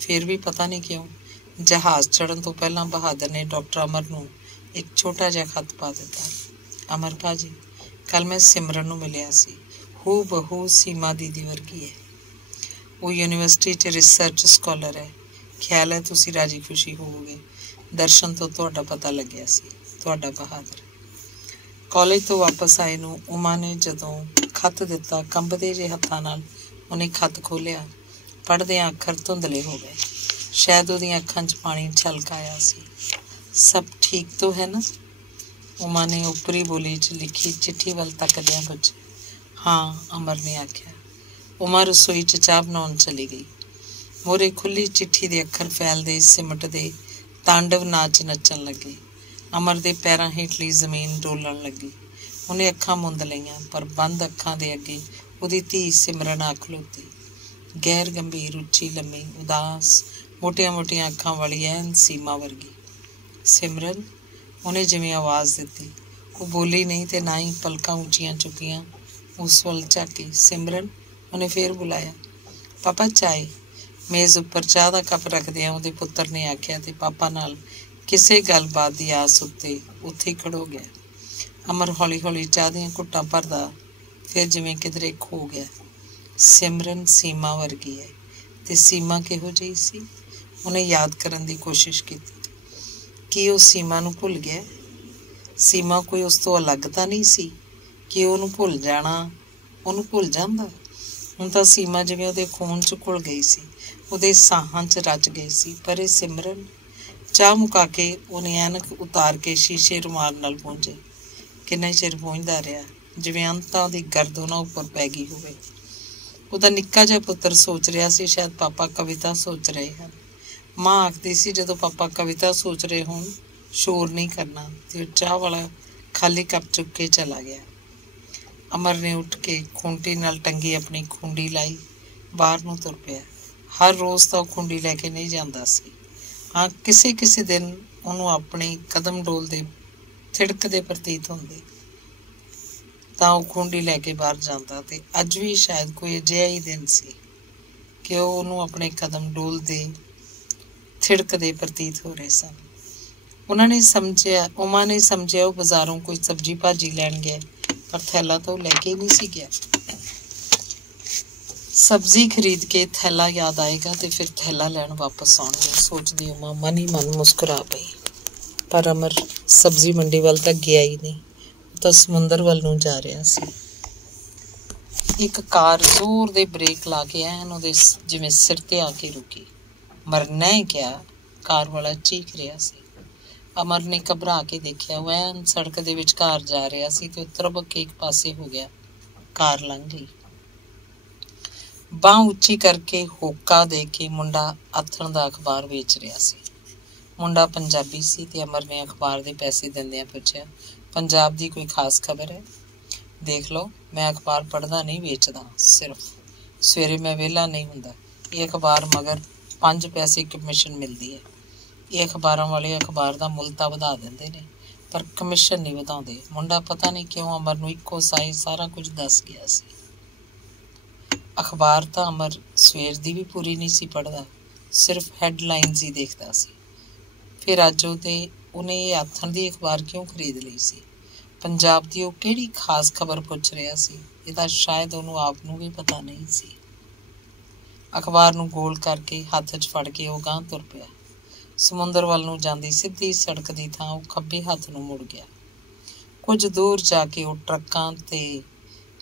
फिर भी पता नहीं क्यों जहाज़ चढ़न तो पहला बहादुर ने डॉक्टर अमर नूं एक छोटा जिहा खत पा दिता। अमर भाजी, कल मैं सिमरन नूं मिलिया सी, हू बहू सीमा दीदी वर्गी है। वो यूनिवर्सिटी च रिसर्च स्कॉलर है। ख्याल है तुसी राजी खुशी होवोगे। दर्शन तो तुहाडा पता लग्या सी। तुहाडा बहादुर। कॉलेज तो वापस आए नूं उमा ने जदों खत दिता कंबदे जे हत्थां नाल उन्हें खत खोलिया। पढ़दियां अखर धुंधले हो गए। शायद उहदियां अखां च पानी छलक आया सी। सब ठीक तो है ना? उमा ने उपरी बोली च लिखी चिट्ठी वल तकदियां पुछया। हाँ, अमर ने आख्या। उमा रसोई च चाह बनाउण चली गई। मोरे खुली चिट्ठी दे अखर फैलदे सिमटदे तांडव नाच नचण लगे। अमर दे पैरां हेठली जमीन डोलण लगी। उन्हें अखां मुंद लईआं पर बंद अखां दे अगे उहदी धी सिमरन आ खलोती। गैर गंभीर, उच्ची, लम्मी, उदास, मोटियां मोटियां अखां वाली ऐन सीमा वर्गी। सिमरन, उन्हें जिवें आवाज़ दिती। वो बोली नहीं ते ना ही पलकां उच्चियां चुकियां उस वल झाकी। सिमरन, उन्हें फिर बुलाया। पापा चाय। मेज़ उपर चाह दा कप रखदियां उहदे पुत्तर ने आख्या ते पापा नाल किसे गलबात दी आस उत्ते उत्थे खड़ो गया। अमर हौली हौली चाह दियां घुट्टां भरदा फिर जिवें किधरे खो गया। सिमरन सीमा वर्गी है ते सीमा किहो जिही सी? उन्हें याद करन दी कोशिश कीती। ਕੀ ਉਹ ਸੀਮਾ ਨੂੰ ਭੁੱਲ ਗਿਆ? ਸੀਮਾ ਕੋਈ ਉਸ ਤੋਂ ਅਲੱਗ ਤਾਂ ਨਹੀਂ ਸੀ ਕਿ ਉਹਨੂੰ ਭੁੱਲ ਜਾਣਾ, ਉਹਨੂੰ ਭੁੱਲ ਜਾਂਦਾ। ਹੁਣ ਤਾਂ ਸੀਮਾ ਜਿਵੇਂ ਉਹਦੇ ਖੂਨ 'ਚ ਘੁਲ ਗਈ ਸੀ, ਉਹਦੇ ਸਾਹਾਂ 'ਚ ਰਚ ਗਈ ਸੀ। ਪਰ ਇਹ ਸਿਮਰਨ। ਚਾਹ ਮੁਕਾ ਕੇ ਉਹਨੇ ਐਨਕ ਉਤਾਰ ਕੇ ਸ਼ੀਸ਼ੇ ਰੁਮਾਲ ਨਾਲ ਪੂੰਝੇ। ਕਿੰਨਾ ਚਿਰ ਪੂੰਝਦਾ ਰਿਹਾ, ਜਿਵੇਂ ਅੰਤਾਂ ਉਹਦੀ ਗਰਦ ਉਹਨਾਂ ਉੱਪਰ ਪੈ ਗਈ ਹੋਵੇ। ਉਹਦਾ ਨਿੱਕਾ ਜਿਹਾ ਪੁੱਤਰ ਸੋਚ ਰਿਹਾ ਸੀ ਸ਼ਾਇਦ ਪਾਪਾ ਕਵਿਤਾ ਸੋਚ ਰਹੇ ਹਨ। ਮਾਂ ਆਖਦੀ ਸੀ ਜਦੋਂ ਪਾਪਾ ਕਵਿਤਾ ਸੋਚ ਰਹੇ ਹੋਣ ਸ਼ੋਰ ਨਹੀਂ ਕਰਨਾ, ਤੇ ਚਾਹ ਵਾਲਾ ਖਾਲੀ ਕੱਪ ਚੁੱਕ ਕੇ ਚਲਾ ਗਿਆ। ਅਮਰ ਨੇ ਉੱਠ ਕੇ ਖੂੰਟੀ ਨਾਲ ਟੰਗੀ ਆਪਣੀ ਖੁੰਡੀ ਲਾਈ, ਬਾਹਰ ਨੂੰ ਤੁਰ ਪਿਆ। ਹਰ ਰੋਜ਼ ਤਾਂ ਉਹ ਖੁੰਡੀ ਲੈ ਕੇ ਨਹੀਂ ਜਾਂਦਾ ਸੀ। ਹਾਂ, ਕਿਸੇ ਕਿਸੇ ਦਿਨ ਉਹਨੂੰ ਆਪਣੇ ਕਦਮ ਡੋਲਦੇ ਥਿੜਕਦੇ ਪ੍ਰਤੀਤ ਹੁੰਦੇ ਤਾਂ ਉਹ ਖੁੰਡੀ ਲੈ ਕੇ ਬਾਹਰ ਜਾਂਦਾ। ਤੇ ਅੱਜ ਵੀ ਸ਼ਾਇਦ ਕੋਈ ਅਜਿਹਾ ਹੀ ਦਿਨ ਸੀ ਕਿ ਉਹ ਉਹਨੂੰ ਆਪਣੇ ਕਦਮ ਡੋਲਦੇ ਥਿੜਕਦੇ ਪ੍ਰਤੀਤ ਹੋ ਰਹੇ ਸਨ। ਉਮਾ ਨੇ ਸਮਝਿਆ ਉਹ ਬਾਜ਼ਾਰੋਂ ਕੋਈ ਸਬਜ਼ੀ ਭਾਜੀ ਲੈਣ ਗਏ, ਪਰ ਥੈਲਾ ਤਾਂ ਉਹ ਲੈ ਕੇ ਨਹੀਂ ਸੀ ਗਿਆ। ਸਬਜ਼ੀ ਖਰੀਦ ਕੇ ਥੈਲਾ ਯਾਦ ਆਏਗਾ ਤੇ ਫਿਰ ਥੈਲਾ ਲੈਣ ਵਾਪਸ ਆਉਣਗੇ, ਸੋਚਦੀ ਉਮਾ ਮਨ ਹੀ ਮਨ ਮੁਸਕਰਾ ਪਈ। ਪਰ ਅਮਰ ਸਬਜ਼ੀ ਮੰਡੀ ਵੱਲ ਤਾਂ ਗਿਆ ਹੀ ਨਹੀਂ, ਉਹ ਤਾਂ ਸਮੁੰਦਰ ਵੱਲ ਨੂੰ ਜਾ ਰਿਹਾ ਸੀ। ਇੱਕ ਕਾਰ ਜ਼ੋਰ ਦੇ ਬ੍ਰੇਕ ਲਾ ਕੇ ਐਨ ਉਹਦੇ ਜਿਵੇਂ ਸਿਰ ਤੇ ਆ ਕੇ ਰੁਕੀ। ਮਰਨਾ ਹੈ ਕਿਆ? ਕਾਰ ਵਾਲਾ ਚੀਖ ਰਿਹਾ ਸੀ। ਅਮਰ ਨੇ ਘਬਰਾ ਕੇ ਦੇਖਿਆ, ਉਹ ਐਨ ਸੜਕ ਦੇ ਵਿਚਕਾਰ ਜਾ ਰਿਹਾ ਸੀ ਤੇ ਤਰਬਕ ਕੇ ਇੱਕ ਪਾਸੇ ਹੋ ਗਿਆ। ਕਾਰ ਲੰਘ ਗਈ। ਬਾਂਹ ਉੱਚੀ ਕਰਕੇ ਹੋਕਾ ਦੇ ਕੇ ਮੁੰਡਾ ਆਥਣ ਦਾ ਅਖਬਾਰ ਵੇਚ ਰਿਹਾ ਸੀ। ਮੁੰਡਾ ਪੰਜਾਬੀ ਸੀ ਤੇ ਅਮਰ ਨੇ ਅਖਬਾਰ ਦੇ ਪੈਸੇ ਦਿੰਦਿਆਂ ਪੁੱਛਿਆ, ਪੰਜਾਬ ਦੀ ਕੋਈ ਖਾਸ ਖਬਰ ਹੈ? ਦੇਖ ਲਓ, ਮੈਂ ਅਖਬਾਰ ਪੜ੍ਹਦਾ ਨਹੀਂ, ਵੇਚਦਾ ਸਿਰਫ। ਸਵੇਰੇ ਮੈਂ ਵਿਹਲਾ ਨਹੀਂ ਹੁੰਦਾ। ਇਹ ਅਖਬਾਰ ਮਗਰ 5 ਪੈਸੇ ਕਮਿਸ਼ਨ ਮਿਲਦੀ ਹੈ। ਇਹ ਅਖਬਾਰਾਂ ਵਾਲੇ ਅਖਬਾਰ ਦਾ ਮੁੱਲ ਤਾਂ ਵਧਾ ਦਿੰਦੇ ਨੇ, ਪਰ ਕਮਿਸ਼ਨ ਨਹੀਂ ਵਧਾਉਂਦੇ। ਮੁੰਡਾ ਪਤਾ ਨਹੀਂ ਕਿਉਂ ਅਮਰ ਨੂੰ ਇੱਕੋ ਸਾਈ ਸਾਰਾ ਕੁਝ ਦੱਸ ਗਿਆ ਸੀ। ਅਖਬਾਰ ਤਾਂ ਅਮਰ ਸਵੇਰ ਦੀ ਵੀ ਪੂਰੀ ਨਹੀਂ ਸੀ ਪੜ੍ਹਦਾ, ਸਿਰਫ ਹੈਡਲਾਈਨਸ ਹੀ ਦੇਖਦਾ ਸੀ। ਫਿਰ ਅੱਜ ਉਹਨੇ ਇਹ ਆਥਣ ਦੀ ਅਖਬਾਰ ਕਿਉਂ ਖਰੀਦ ਲਈ ਸੀ? ਪੰਜਾਬ ਦੀ ਉਹ ਕਿਹੜੀ ਖਾਸ ਖਬਰ ਪੁੱਛ ਰਿਹਾ ਸੀ? ਇਹਦਾ ਸ਼ਾਇਦ ਉਹਨੂੰ ਆਪ ਨੂੰ ਵੀ ਪਤਾ ਨਹੀਂ ਸੀ। ਅਖਬਾਰ ਨੂੰ ਗੋਲ ਕਰਕੇ ਹੱਥ 'ਚ ਫੜ ਕੇ ਉਹ ਗਾਂਹ ਤੁਰ ਪਿਆ। ਸਮੁੰਦਰ ਵੱਲ ਨੂੰ ਜਾਂਦੀ ਸਿੱਧੀ ਸੜਕ ਦੀ ਥਾਂ ਉਹ ਖੱਬੇ ਹੱਥ ਨੂੰ ਮੁੜ ਗਿਆ। ਕੁਝ ਦੂਰ ਜਾ ਕੇ ਉਹ ਟਰੱਕਾਂ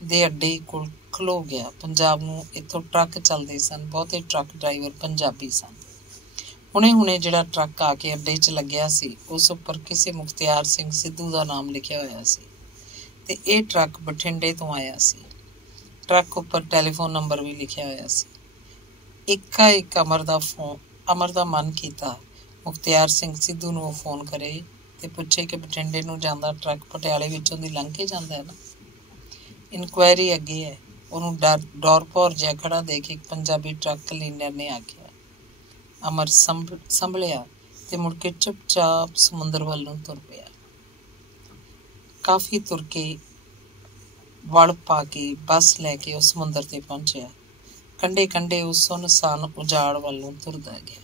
ਦੇ ਅੱਡੇ ਕੋਲ ਖਲੋ ਗਿਆ। ਪੰਜਾਬ ਨੂੰ ਇੱਥੋਂ ਟਰੱਕ ਚੱਲਦੇ ਸਨ। ਬਹੁਤੇ ਟਰੱਕ ਡਰਾਈਵਰ ਪੰਜਾਬੀ ਸਨ। ਹੁਣੇ ਜਿਹੜਾ ਟਰੱਕ ਆ ਕੇ ਅੱਡੇ 'ਚ ਲੱਗਿਆ ਸੀ, ਉਸ ਉੱਪਰ ਕਿਸੇ ਮੁਖਤਿਆਰ ਸਿੰਘ ਸਿੱਧੂ ਦਾ ਨਾਮ ਲਿਖਿਆ ਹੋਇਆ ਸੀ ਤੇ ਇਹ ਟਰੱਕ ਬਠਿੰਡੇ ਤੋਂ ਆਇਆ ਸੀ। ਟਰੱਕ ਉੱਪਰ ਟੈਲੀਫੋਨ ਨੰਬਰ ਵੀ ਲਿਖਿਆ ਹੋਇਆ ਸੀ। ਇੱਕ ਅਮਰ ਦਾ ਮਨ ਕੀਤਾ ਮੁਖਤਿਆਰ ਸਿੰਘ ਸਿੱਧੂ ਨੂੰ ਉਹ ਫੋਨ ਕਰੇ ਤੇ ਪੁੱਛੇ ਕਿ ਬਠਿੰਡੇ ਨੂੰ ਜਾਂਦਾ ਟਰੱਕ ਪਟਿਆਲੇ ਵਿੱਚੋਂ ਦੀ ਲੰਘ ਕੇ ਜਾਂਦਾ ਹੈ ਨਾ। ਇਨਕੁਆਇਰੀ ਅੱਗੇ ਹੈ। ਉਹਨੂੰ ਡਰ ਭੌਰ ਜਿਹਾ ਖੜਾ ਦੇਖ ਇੱਕ ਪੰਜਾਬੀ ਟਰੱਕ ਕਲੀਨਰ ਨੇ ਆਖਿਆ। ਅਮਰ ਸੰਭਲਿਆ ਤੇ ਮੁੜ ਕੇ ਚੁੱਪਚਾਪ ਸਮੁੰਦਰ ਵੱਲ ਨੂੰ ਤੁਰ ਪਿਆ। ਕਾਫੀ ਤੁਰ ਕੇ ਵੜ ਪਾ ਕੇ ਬੱਸ ਲੈ ਕੇ ਉਹ ਸਮੁੰਦਰ ਤੇ ਪਹੁੰਚਿਆ। ਕੰਢੇ ਕੰਢੇ ਉਹ ਸੁੰਨਸਾਨ ਉਜਾੜ ਵੱਲ ਨੂੰ ਤੁਰਦਾ ਗਿਆ।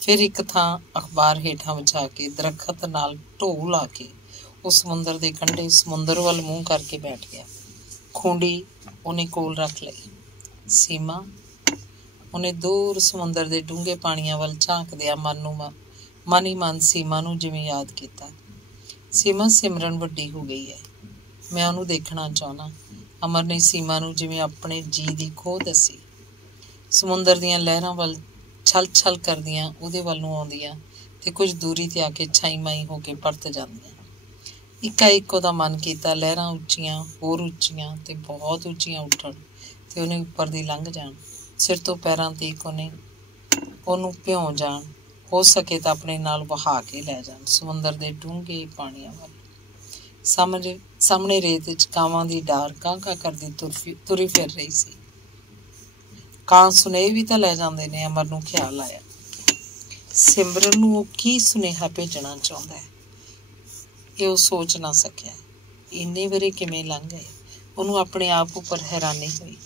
ਫਿਰ ਇੱਕ ਥਾਂ ਅਖਬਾਰ ਹੇਠਾਂ ਵਿਛਾ ਕੇ ਦਰਖਤ ਨਾਲ ਢੋਹ ਲਾ ਕੇ ਉਹ ਸਮੁੰਦਰ ਦੇ ਕੰਢੇ ਸਮੁੰਦਰ ਵੱਲ ਮੂੰਹ ਕਰਕੇ ਬੈਠ ਗਿਆ। ਖੂੰਡੀ ਉਹਨੇ ਕੋਲ ਰੱਖ ਲਈ। ਸੀਮਾ, ਉਹਨੇ ਦੂਰ ਸਮੁੰਦਰ ਦੇ ਡੂੰਘੇ ਪਾਣੀਆਂ ਵੱਲ ਝਾਂਕਦਿਆਂ ਮਨ ਹੀ ਮਨ ਸੀਮਾ ਨੂੰ ਜਿਵੇਂ ਯਾਦ ਕੀਤਾ। ਸੀਮਾ, ਸਿਮਰਨ ਵੱਡੀ ਹੋ ਗਈ ਹੈ, ਮੈਂ ਉਹਨੂੰ ਦੇਖਣਾ ਚਾਹੁੰਦਾ। ਅਮਰ ਨੇ ਸੀਮਾ ਨੂੰ ਜਿਵੇਂ ਆਪਣੇ ਜੀ ਦੀ ਖੋਹ ਦੱਸੀ। ਸਮੁੰਦਰ ਦੀਆਂ ਲਹਿਰਾਂ ਵੱਲ ਛਲ ਛਲ ਕਰਦੀਆਂ ਉਹਦੇ ਵੱਲ ਨੂੰ ਆਉਂਦੀਆਂ ਤੇ ਕੁਝ ਦੂਰੀ ਤੇ ਆ ਕੇ ਛਾਈ ਮਾਈ ਹੋ ਕੇ ਪਰਤ ਜਾਂਦੀਆਂ। ਇੱਕਾ ਇੱਕ ਉਹਦਾ ਮਨ ਕੀਤਾ ਲਹਿਰਾਂ ਉੱਚੀਆਂ, ਹੋਰ ਉੱਚੀਆਂ ਤੇ ਬਹੁਤ ਉੱਚੀਆਂ ਉੱਠਣ ਤੇ ਉਹਨੇ ਉੱਪਰ ਦੀ ਲੰਘ ਜਾਣ, ਸਿਰ ਤੋਂ ਪੈਰਾਂ ਤੀਕ ਉਹਨੂੰ ਭਿਉਂ ਜਾਣ, ਹੋ ਸਕੇ ਤਾਂ ਆਪਣੇ ਨਾਲ ਵਹਾ ਕੇ ਲੈ ਜਾਣ ਸਮੁੰਦਰ ਦੇ ਡੂੰਘੇ ਪਾਣੀਆਂ ਵੱਲ। ਸਾਹਮਣੇ ਰੇਤ ਵਿੱਚ ਕਾਵਾਂ ਦੀ ਡਾਰ ਕਾਂ ਕਾਂ ਕਰਦੀ ਤੁਰੀ ਫਿਰ ਰਹੀ ਸੀ। ਕਾਂ ਸੁਨੇਹੇ ਵੀ ਤਾਂ ਲੈ ਜਾਂਦੇ ਨੇ, ਅਮਰ ਨੂੰ ਖਿਆਲ ਆਇਆ। ਸਿਮਰਨ ਨੂੰ ਉਹ ਕੀ ਸੁਨੇਹਾ ਭੇਜਣਾ ਚਾਹੁੰਦਾ ਹੈ, ਇਹ ਉਹ ਸੋਚ ਨਾ ਸਕਿਆ। ਇੰਨੇ ਵਰੇ ਕਿਵੇਂ ਲੰਘ ਗਏ, ਉਹਨੂੰ ਆਪਣੇ ਆਪ ਉੱਪਰ ਹੈਰਾਨੀ ਹੋਈ।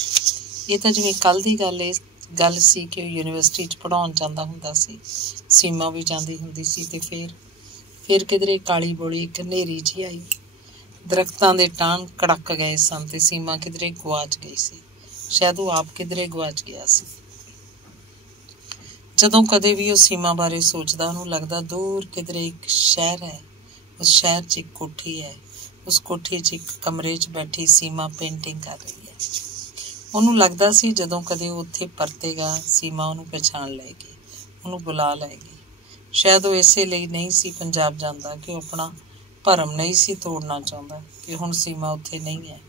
ਇਹ ਤਾਂ ਜਿਵੇਂ ਕੱਲ੍ਹ ਦੀ ਗੱਲ ਸੀ ਕਿ ਉਹ ਯੂਨੀਵਰਸਿਟੀ 'ਚ ਪੜ੍ਹਾਉਣ ਜਾਂਦਾ ਹੁੰਦਾ ਸੀ, ਸੀਮਾ ਵੀ ਜਾਂਦੀ ਹੁੰਦੀ ਸੀ ਤੇ ਫਿਰ ਕਿਧਰੇ ਕਾਲੀ ਬੋਲੀ ਇੱਕ ਹਨੇਰੀ ਜਿਹੀ ਆਈ। ਦਰਖਤਾਂ ਦੇ ਟਾਹਣ ਕੜਕ ਗਏ ਸਨ ਤੇ ਸੀਮਾ ਕਿਧਰੇ ਗੁਆਚ ਗਈ ਸੀ। ਸ਼ਾਇਦ ਉਹ ਆਪ ਕਿਧਰੇ ਗੁਆਚ ਗਿਆ ਸੀ। ਜਦੋਂ ਕਦੇ ਵੀ ਉਹ ਸੀਮਾ ਬਾਰੇ ਸੋਚਦਾ, ਉਹਨੂੰ ਲੱਗਦਾ ਦੂਰ ਕਿਧਰੇ ਇੱਕ ਸ਼ਹਿਰ ਹੈ, ਉਸ ਸ਼ਹਿਰ 'ਚ ਇੱਕ ਕੋਠੀ ਹੈ, ਉਸ ਕੋਠੀ 'ਚ ਇੱਕ ਕਮਰੇ 'ਚ ਬੈਠੀ ਸੀਮਾ ਪੇਂਟਿੰਗ ਕਰ ਰਹੀ ਹੈ। ਉਹਨੂੰ ਲੱਗਦਾ ਸੀ ਜਦੋਂ ਕਦੇ ਉਹ ਉੱਥੇ ਪਰਤੇਗਾ, ਸੀਮਾ ਉਹਨੂੰ ਪਛਾਣ ਲਏਗੀ, ਉਹਨੂੰ ਬੁਲਾ ਲਏਗੀ। ਸ਼ਾਇਦ ਉਹ ਇਸੇ ਲਈ ਨਹੀਂ ਸੀ ਪੰਜਾਬ ਜਾਂਦਾ ਕਿ ਉਹ ਆਪਣਾ ਭਰਮ ਨਹੀਂ ਸੀ ਤੋੜਨਾ ਚਾਹੁੰਦਾ ਕਿ ਹੁਣ ਸੀਮਾ ਉੱਥੇ ਨਹੀਂ ਹੈ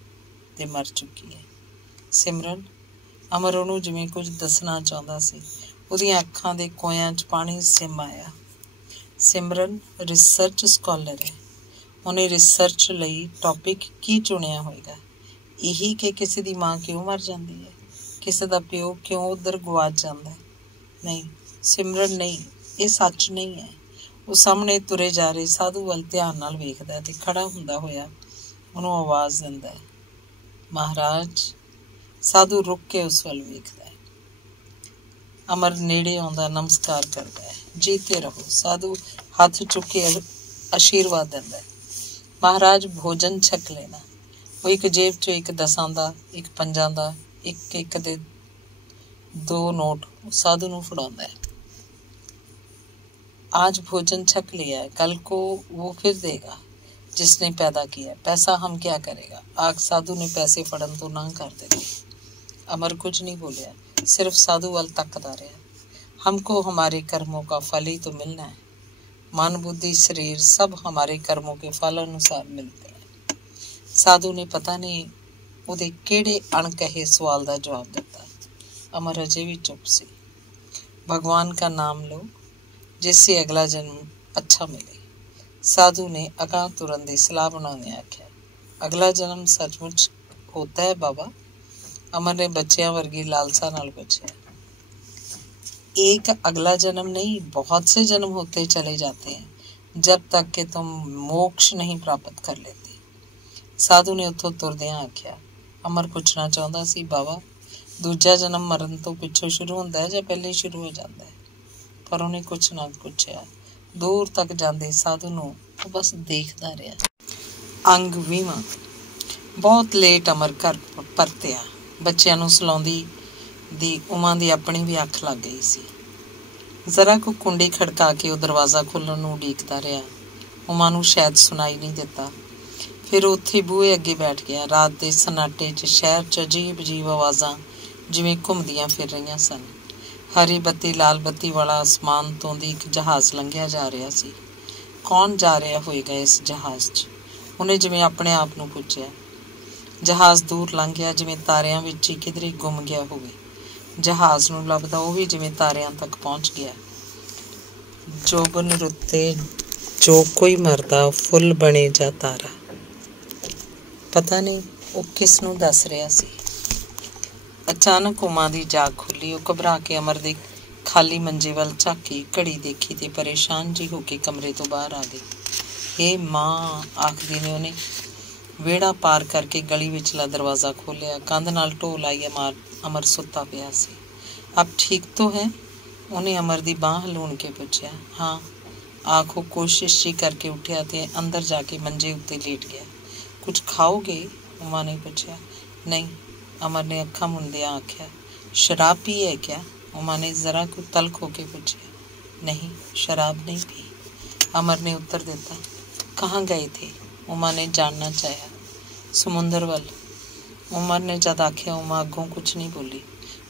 ਤੇ ਮਰ ਚੁੱਕੀ ਹੈ। ਸਿਮਰਨ, ਅਮਰ ਉਹਨੂੰ ਜਿਵੇਂ ਕੁਝ ਦੱਸਣਾ ਚਾਹੁੰਦਾ ਸੀ। ਉਹਦੀਆਂ ਅੱਖਾਂ ਦੇ ਕੋਇਆਂ 'ਚ ਪਾਣੀ ਸਿਮ ਆਇਆ। ਸਿਮਰਨ ਰਿਸਰਚ ਸਕਾਲਰ ਹੈ। ਉਹਨੇ ਰਿਸਰਚ ਲਈ ਟੌਪਿਕ ਕੀ ਚੁਣਿਆ ਹੋਏਗਾ? ਇਹੀ ਕਿ ਕਿਸੇ ਦੀ ਮਾਂ ਕਿਉਂ ਮਰ ਜਾਂਦੀ ਹੈ, ਕਿਸੇ ਦਾ ਪਿਓ ਕਿਉਂ ਉੱਧਰ ਗੁਆਚ ਜਾਂਦਾ ਹੈ? ਨਹੀਂ ਸਿਮਰਨ, ਨਹੀਂ, ਇਹ ਸੱਚ ਨਹੀਂ ਹੈ। ਉਹ ਸਾਹਮਣੇ ਤੁਰੇ ਜਾ ਰਹੇ ਸਾਧੂ ਵੱਲ ਧਿਆਨ ਨਾਲ ਵੇਖਦਾ ਤੇ ਖੜਾ ਹੁੰਦਾ ਹੋਇਆ ਉਹਨੂੰ ਆਵਾਜ਼ ਦਿੰਦਾ ਹੈ, ਮਹਾਰਾਜ। ਸਾਧੂ ਰੁਕ ਕੇ ਉਸ ਵੱਲ ਵੇਖਦਾ ਹੈ। ਅਮਰ ਨੇੜੇ ਆਉਂਦਾ ਨਮਸਕਾਰ ਕਰਦਾ ਹੈ। ਜੀਤੇ ਰਹੋ। ਸਾਧੂ ਹੱਥ ਚੁੱਕ ਕੇ ਆਸ਼ੀਰਵਾਦ ਦਿੰਦਾ ਹੈ। ਮਹਾਰਾਜ, ਭੋਜਨ ਛਕ ਲੈਣਾ। ਉਹ ਇੱਕ ਜੇਬ 'ਚੋਂ ਇੱਕ 10 ਦਾ, ਇੱਕ 5 ਦਾ, ਇੱਕ ਦੇ 2 ਨੋਟ साधु ਨੂੰ फड़ाता है। आज भोजन छक लिया है, कल को वो फिर देगा जिसने पैदा किया। पैसा हम क्या करेगा? आग साधु ने पैसे फड़न तो ना कर देती। अमर कुछ नहीं बोलिया, सिर्फ साधु वल तकता रहा। हमको हमारे कर्मों का फल ही तो मिलना है। मन बुद्धि शरीर सब हमारे कर्मों के फल अनुसार मिलते हैं। साधु ने पता नहीं ਉਹਦੇ ਕਿਹੜੇ ਅਣਕਹੇ ਸਵਾਲ ਦਾ ਜਵਾਬ ਦਿੱਤਾ। ਅਮਰ ਅਜੇ ਵੀ ਚੁੱਪ ਸੀ। भगवान का नाम लो जिससे अगला जन्म अच्छा मिले। साधु ने अगाह तुरन की सलाह बनाने आख्या। अगला जन्म सचमुच होता है बाबा? अमर ने बच्चियां वर्गी लालसा नाल पूछा। एक अगला जन्म नहीं, बहुत से जन्म होते चले जाते हैं जब तक कि तुम मोक्ष नहीं प्राप्त कर लेते। साधु ने उतों तुरदियां आख्या। अमर पुछना चाहता सी, बाबा दूजा जन्म मरण तो पिछों शुरू होंदा है या पहले शुरू हो जाता है? पर उन्हें कुछ ना पूछा। दूर तक जाते साधु नूं वो बस देखता रहा। अंग 20वां। बहुत लेट अमर घर परतिया। बच्चों नूं सुलाउंदी दी उमां दी अपनी भी अख लग गई सी। जरा को कुंडी खड़का के वो दरवाज़ा खोलण नूं उडीकदा रहा। उमां नूं शायद सुनाई नहीं दिता। फिर उत्थे बूहे अगे बैठ गया। रात के सन्नाटे च शहर च अजीब अजीब आवाज़ां जिवें घुमदियां फिर रहियां सन। हरी बत्ती लाल बत्ती वाला आसमान तो दी एक जहाज़ लंघिया जा रहा सी। कौन जा रहा होएगा इस जहाज़ च? उन्हें जिवें अपने आप नूं पुछया। जहाज़ दूर लंघ गया, जिवें तारियां विच ही किधरे गुम गया होवे। जहाज़ नूं लभदा वो भी जिवें तारियां तक पहुँच गया। जोबन रुत्ते जो कोई मरदा फुल बने जा तारा। पता नहीं वो किस नूं दस रहा सी। अचानक उमा दी जाग खुली। वो घबरा के अमर दे खाली मंजे वाल झाकी, घड़ी देखी ते परेशान जी होके कमरे तो बाहर आ गई। हे माँ आखदी ने उन्हें ਵਿਹੜਾ पार करके गली विचला दरवाज़ा खोलिया। कंध नाल ढोल आई अमर सुता पिया सी। अब ठीक तो है? उन्हें अमर दी बांह लूण के पूछया। हाँ आखो कोशिश जी करके उठिया ते अंदर जाके मंजे उत्ते लेट गया। कुछ खाओगे? उमा ने पूछया। नहीं, अमर ने अखा मुंदिया आख्या। शराब पी है क्या? उमा ने जरा को तल्ख होके पूछया। नहीं, शराब नहीं पी, अमर ने उत्तर दिता। कहाँ गए थे? उमा ने जानना चाहा। समुंदर वल, उमर ने जद आख्या। उमा अगों कुछ नहीं बोली।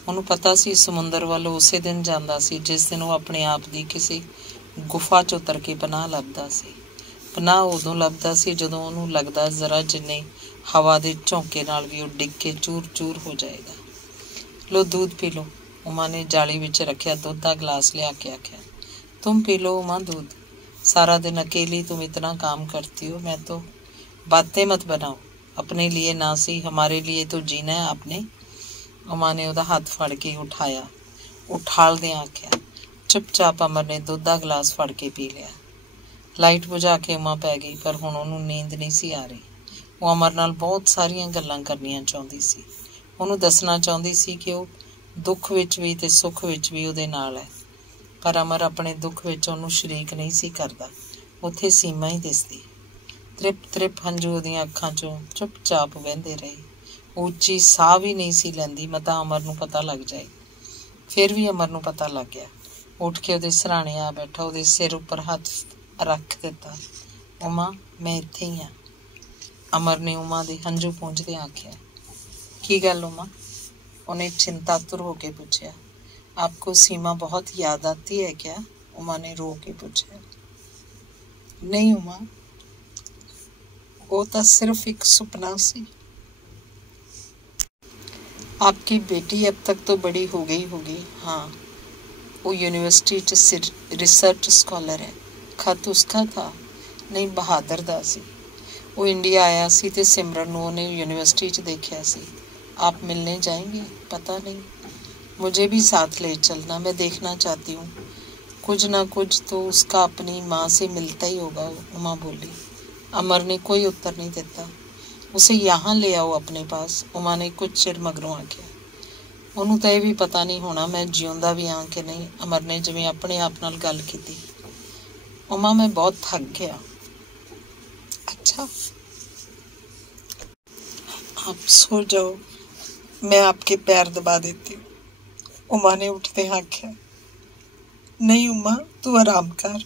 ਉਹਨੂੰ पता सी समुंदर ਵੱਲ ਉਸੇ दिन ਜਾਂਦਾ ਸੀ जिस दिन ਉਹ ਆਪਣੇ ਆਪ ਦੀ ਕਿਸੇ ਗੁਫਾ 'ਚ ਉਤਰ ਕੇ ਪਨਾਹ ਲੱਭਦਾ ਸੀ। ਪਨਾਹ ਉਦੋਂ ਲੱਭਦਾ ਸੀ ਜਦੋਂ ਉਹਨੂੰ ਲੱਗਦਾ ਜ਼ਰਾ ਜਿੰਨੇ ਹਵਾ ਦੇ ਝੋਂਕੇ ਨਾਲ ਵੀ ਉਹ ਡਿੱਗ ਕੇ ਚੂਰ ਚੂਰ ਹੋ ਜਾਏਗਾ। लो दूध पी लो, उमा ने जाली विच रखिया दूध का गिलास लिया के आख्या। तुम पी लो उमा दूध, सारा दिन अकेली तुम इतना काम करती हो। मैं तो बातें मत बनाओ, अपने लिए ना सी हमारे लिए तो जीना है आपने। उमा ने उहदा हाथ फड़ के उठाया, उठाल दे आख्या। चुपचाप अमर ने दूध का गिलास फड़ के पी लिया। लाइट बुझा के उमा पै गई, पर हुण उहनूं नींद नहीं सी आ रही। वो अमर नाल बहुत सारियां गल्लां करनियां चाहुंदी सी। ਉਹਨੂੰ ਦੱਸਣਾ ਚਾਹੁੰਦੀ ਸੀ ਕਿ ਉਹ ਦੁੱਖ ਵਿੱਚ ਵੀ ਤੇ ਸੁੱਖ ਵਿੱਚ ਵੀ ਉਹਦੇ ਨਾਲ ਹੈ, ਪਰ ਅਮਰ ਆਪਣੇ ਦੁੱਖ ਵਿੱਚ ਉਹਨੂੰ ਸ਼ਰੀਕ ਨਹੀਂ ਸੀ ਕਰਦਾ। ਉੱਥੇ ਸੀਮਾ ਹੀ ਦਿਸਦੀ। ਤ੍ਰਿਪ ਤ੍ਰਿਪ ਹੰਝੂ ਉਹਦੀਆਂ ਅੱਖਾਂ 'ਚੋਂ ਚੁੱਪਚਾਪ ਵਹਿੰਦੇ ਰਹੇ। ਉੱਚੀ ਸਾਹ ਵੀ ਨਹੀਂ ਸੀ ਲੈਂਦੀ, ਮਤਾ ਅਮਰ ਨੂੰ ਪਤਾ ਲੱਗ ਜਾਏ। ਫਿਰ ਵੀ ਅਮਰ ਨੂੰ ਪਤਾ ਲੱਗ ਗਿਆ। ਉੱਠ ਕੇ ਉਹਦੇ ਸਿਰਹਾਣੇ ਆ ਬੈਠਾ, ਉਹਦੇ ਸਿਰ ਉੱਪਰ ਹੱਥ ਰੱਖ ਦਿੱਤਾ। ਉਮਾ, ਮੈਂ ਇੱਥੇ ਹੀ ਹਾਂ, ਅਮਰ ਨੇ ਉਮਾ ਦੇ ਹੰਝੂ ਪੂੰਝਦੇ ਆਖਿਆ। की गल उमा? उन्हें चिंतातुर होके पूछा। आपको सीमा बहुत याद आती है क्या? उमा ने रो के पूछा। नहीं उमा, वो तो सिर्फ एक सुपना सी। आपकी बेटी अब तक तो बड़ी हो गई होगी। हाँ, वो यूनिवर्सिटी च रिसर्च स्कॉलर है। खत उसका था? नहीं, बहादुर दा सी। वो इंडिया आया सी ते सिमरन नूं उहने यूनिवर्सिटी च देखिया सी। आप मिलने जाएंगे? पता नहीं, मुझे भी साथ ले चलना, मैं देखना चाहती हूँ। कुछ ना कुछ तो उसका अपनी माँ से मिलता ही होगा, उमा बोली। अमर ने कोई उत्तर नहीं देता। उसे यहाँ ले आओ अपने पास, उमा ने कुछ चिर मगरों आख्या। ਉਹਨੂੰ ਤਾਂ ਇਹ ਵੀ पता नहीं होना मैं जिउंदा भी हाँ कि नहीं, अमर ने जिवें अपने आप नाल गल कीती। उमा, मैं बहुत थक गया। अच्छा, आप सो जाओ, मैं आपके पैर दबा देती हूँ, उमा ने उठते आख्या। नहीं उमा, तू आराम कर,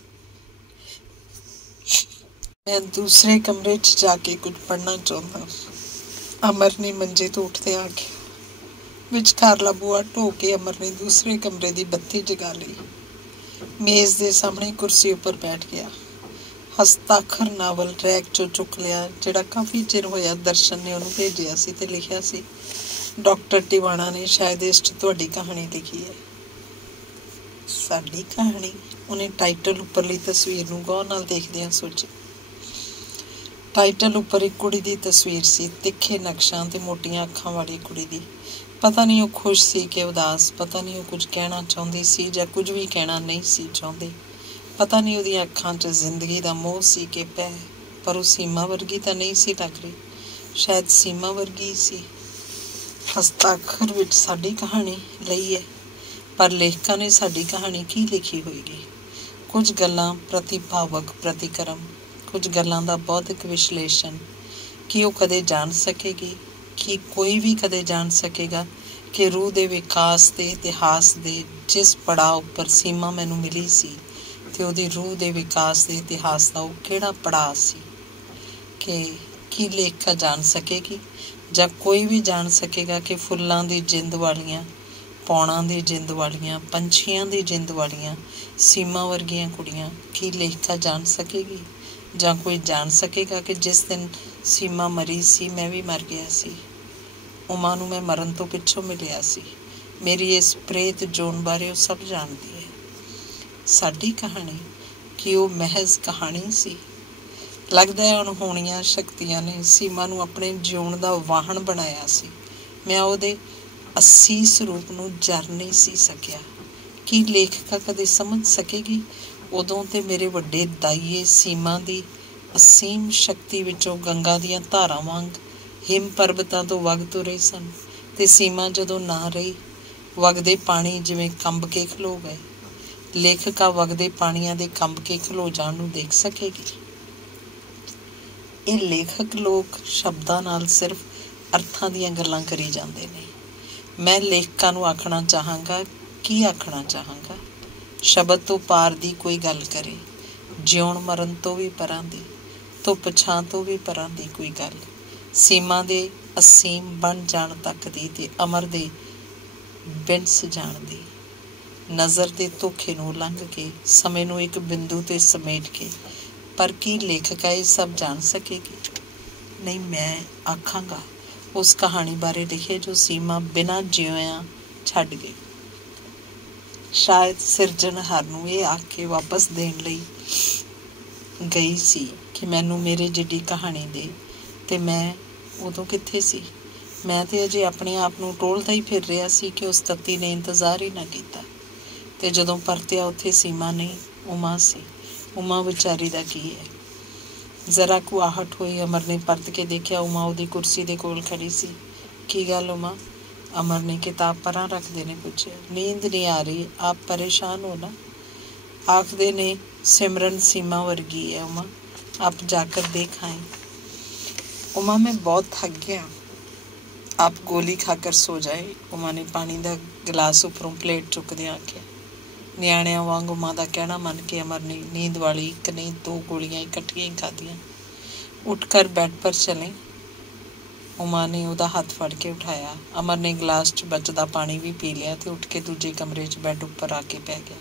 मैं दूसरे कमरे च जाके कुछ पढ़ना चाहता। अमर ने मंजे तो उठते आख्या। विचकारला बूआ ढो के अमर ने दूसरे कमरे की बत्ती जगा ली। मेज़ के सामने कुर्सी उपर बैठ गया। हस्ताक्षर नावल रैक चो चुक लिया, जिहड़ा काफ़ी चिर होया दर्शन ने उन्होंने भेजिया सी ते लिखिया सी। डॉक्टर टिवाणा ने शायद इस तुहाडी कहानी लिखी है। साडी कहानी? उन्हें टाइटल उपरली तस्वीर नूं गौर नाल देखदियां सोची। टाइटल उपर एक कुड़ी दी तस्वीर सी, तिखे नक्शां ते मोटियां अखां वाली कुड़ी दी। पता नहीं वो खुश सी कि उदास, पता नहीं वो कुछ कहना चाहुंदी सी जां कुछ भी कहना नहीं सी चाहुंदी। पता नहीं उहदियां अखां 'च जिंदगी दा मोह सी कि पै, पर वो सीमा वर्गी तां नहीं सी लग रही। शायद सीमा वर्गी ही सी। हस्ताक्षर विच साडी कहानी लई है, पर लेखकां ने साडी कहानी की लिखी होएगी? कुछ गल्लां प्रतिभावक प्रतिक्रम, कुछ गल्लां दा बौद्धिक विश्लेषण। कि वो कदे जान सकेगी, कि कोई भी कदे जान सकेगा कि रूह दे विकास दे इतिहास दे जिस पड़ाव पर सीमा मैनू मिली सी ते उहदी रूह दे विकास दे इतिहास दा वो किहड़ा पड़ाव सी? कि लेखिका जान सकेगी जां कोई भी जान सकेगा कि फुल्लां दी जिंद वालियां, पौणां दी जिंद वालियां, पंछियां दी जिंद वालियां सीमा वर्गियां कुड़ियां की लेखिका जान सकेगी? जां कोई जान सकेगा कि जिस दिन सीमा मरी सी मैं भी मर गया सी। उमा नूं मैं मरन तो पिछों मिलिया सी। मेरी इस प्रेत जोन बारे वो सब जानती है। साडी कहानी? कि वो महज कहानी सी? लगदा है अणहोणियां शक्तियां ने सीमा नूं अपने जिउण दा वाहन बनाया सी। मैं ਉਹਦੇ असीस रूप नूं जर नहीं सी सकिया। ਕੀ ਲੇਖਿਕਾ ਕਦੇ ਸਮਝ ਸਕੇਗੀ? ਉਦੋਂ ਤੇ ਮੇਰੇ ਵੱਡੇ ਦਾਈਏ ਸੀਮਾ ਦੀ ਅਸੀਮ ਸ਼ਕਤੀ ਵਿੱਚੋਂ ਗੰਗਾ ਦੀਆਂ ਧਾਰਾਂ ਵਾਂਗ ਹਿਮ ਪਰਬਤਾਂ ਤੋਂ ਵਗ ਤੁਰੇ ਸਨ, ਤੇ ਸੀਮਾ ਜਦੋਂ ਨਾ ਰਹੀ, ਵਗਦੇ ਪਾਣੀ ਜਿਵੇਂ ਕੰਬ ਕੇ ਖਲੋ ਗਏ। ਲੇਖਿਕਾ ਵਗਦੇ ਪਾਣੀਆਂ ਦੇ ਕੰਬ ਕੇ ਖਲੋ ਜਾਣ ਨੂੰ ਦੇਖ ਸਕੇਗੀ? ਇਹ ਲੇਖਕ ਲੋਕ ਸ਼ਬਦਾਂ ਨਾਲ ਸਿਰਫ ਅਰਥਾਂ ਦੀਆਂ ਗੱਲਾਂ ਕਰੀ ਜਾਂਦੇ ਨੇ। ਮੈਂ ਲੇਖਕਾਂ ਨੂੰ ਆਖਣਾ ਚਾਹਾਂਗਾ, ਕੀ ਆਖਣਾ ਚਾਹਾਂਗਾ? ਸ਼ਬਦ ਤੋਂ ਪਾਰ ਦੀ ਕੋਈ ਗੱਲ ਕਰੇ, ਜਿਉਣ ਮਰਨ ਤੋਂ ਵੀ ਪਰਾਂ ਦੀ, ਧੁੱਪ ਛਾਂ ਤੋਂ ਵੀ ਪਰਾਂ ਦੀ ਕੋਈ ਗੱਲ, ਸੀਮਾ ਦੇ ਅਸੀਮ ਬਣ ਜਾਣ ਤੱਕ ਦੀ ਤੇ ਅਮਰ ਦੇ ਬਿੰਸ ਜਾਣ ਦੀ, ਨਜ਼ਰ ਦੇ ਧੋਖੇ ਨੂੰ ਲੰਘ ਕੇ, ਸਮੇਂ ਨੂੰ ਇੱਕ ਬਿੰਦੂ ਤੇ ਸਮੇਟ ਕੇ। ਪਰ ਕੀ ਲੇਖਿਕਾ ਇਹ ਸਭ ਜਾਣ ਸਕੇਗੀ? ਨਹੀਂ, ਮੈਂ ਆਖਾਂਗਾ ਉਸ ਕਹਾਣੀ ਬਾਰੇ ਲਿਖੇ ਜੋ ਸੀਮਾ ਬਿਨਾਂ ਜਿਉਿਆਂ ਛੱਡ ਗਈ। ਸ਼ਾਇਦ ਸਿਰਜਣਹਾਰ ਨੂੰ ਇਹ ਆਖ ਕੇ ਵਾਪਸ ਦੇਣ ਲਈ ਗਈ ਸੀ ਕਿ ਮੈਨੂੰ ਮੇਰੇ ਜਿੱਡੀ ਕਹਾਣੀ ਦੇ, ਤੇ ਮੈਂ ਉਦੋਂ ਕਿੱਥੇ ਸੀ? ਮੈਂ ਤੇ ਅਜੇ ਆਪਣੇ ਆਪ ਨੂੰ ਟੋਲਦਾ ਹੀ ਫਿਰ ਰਿਹਾ ਸੀ ਕਿ ਉਸ ਤੱਤੀ ਨੇ ਇੰਤਜ਼ਾਰ ਹੀ ਨਾ ਕੀਤਾ। ਤੇ ਜਦੋਂ ਪਰਤਿਆ, ਉੱਥੇ ਸੀਮਾ ਨਹੀਂ, ਉਮਾ ਸੀ। ਉਮਾ ਵਿਚਾਰੀ ਦਾ ਕੀ ਹੈ? ਜ਼ਰਾ ਕੁ ਆਹਟ ਹੋਈ। ਅਮਰ ਨੇ ਪਰਤ ਕੇ ਦੇਖਿਆ, ਉਮਾ ਉਹਦੀ ਕੁਰਸੀ ਦੇ ਕੋਲ ਖੜੀ ਸੀ। ਕੀ ਗੱਲ ਉਮਾ? ਅਮਰ ਨੇ ਕਿਤਾਬ ਪਰਾਂ ਰੱਖਦੇ ਨੇ ਪੁੱਛਿਆ। ਨੀਂਦ ਨਹੀਂ ਆ ਰਹੀ, ਆਪ ਪਰੇਸ਼ਾਨ ਹੋ ਨਾ? ਆਖਦੇ ਨੇ ਸਿਮਰਨ ਸੀਮਾ ਵਰਗੀ ਹੈ ਉਮਾ, ਆਪ ਜਾकर देख आए। उमा मैं बहुत थक गया, आप गोली खाकर सो जाए। उमा ने पानी का गिलास उपरों प्लेट चुकदे आख्या। ਨਿਆਣਿਆਂ ਵਾਂਗ ਉਮਾ ਦਾ ਕਹਿਣਾ ਮੰਨ ਕੇ ਅਮਰ ਨੇ ਨੀਂਦ ਵਾਲੀ ਇੱਕ ਨਹੀਂ 2 ਗੋਲੀਆਂ ਇਕੱਠੀਆਂ ਹੀ ਖਾਧੀਆਂ। ਉੱਠ ਕਰ ਬੈੱਡ ਪਰ ਚਲੇ। ਉਮਾ ਨੇ ਉਹਦਾ ਹੱਥ ਫੜ ਕੇ ਉਠਾਇਆ। ਅਮਰ ਨੇ ਗਲਾਸ 'ਚ ਬਚਦਾ ਪਾਣੀ ਵੀ ਪੀ ਲਿਆ ਤੇ ਉੱਠ ਕੇ ਦੂਜੇ ਕਮਰੇ 'ਚ ਬੈੱਡ ਉੱਪਰ ਆ ਕੇ ਪੈ ਗਿਆ।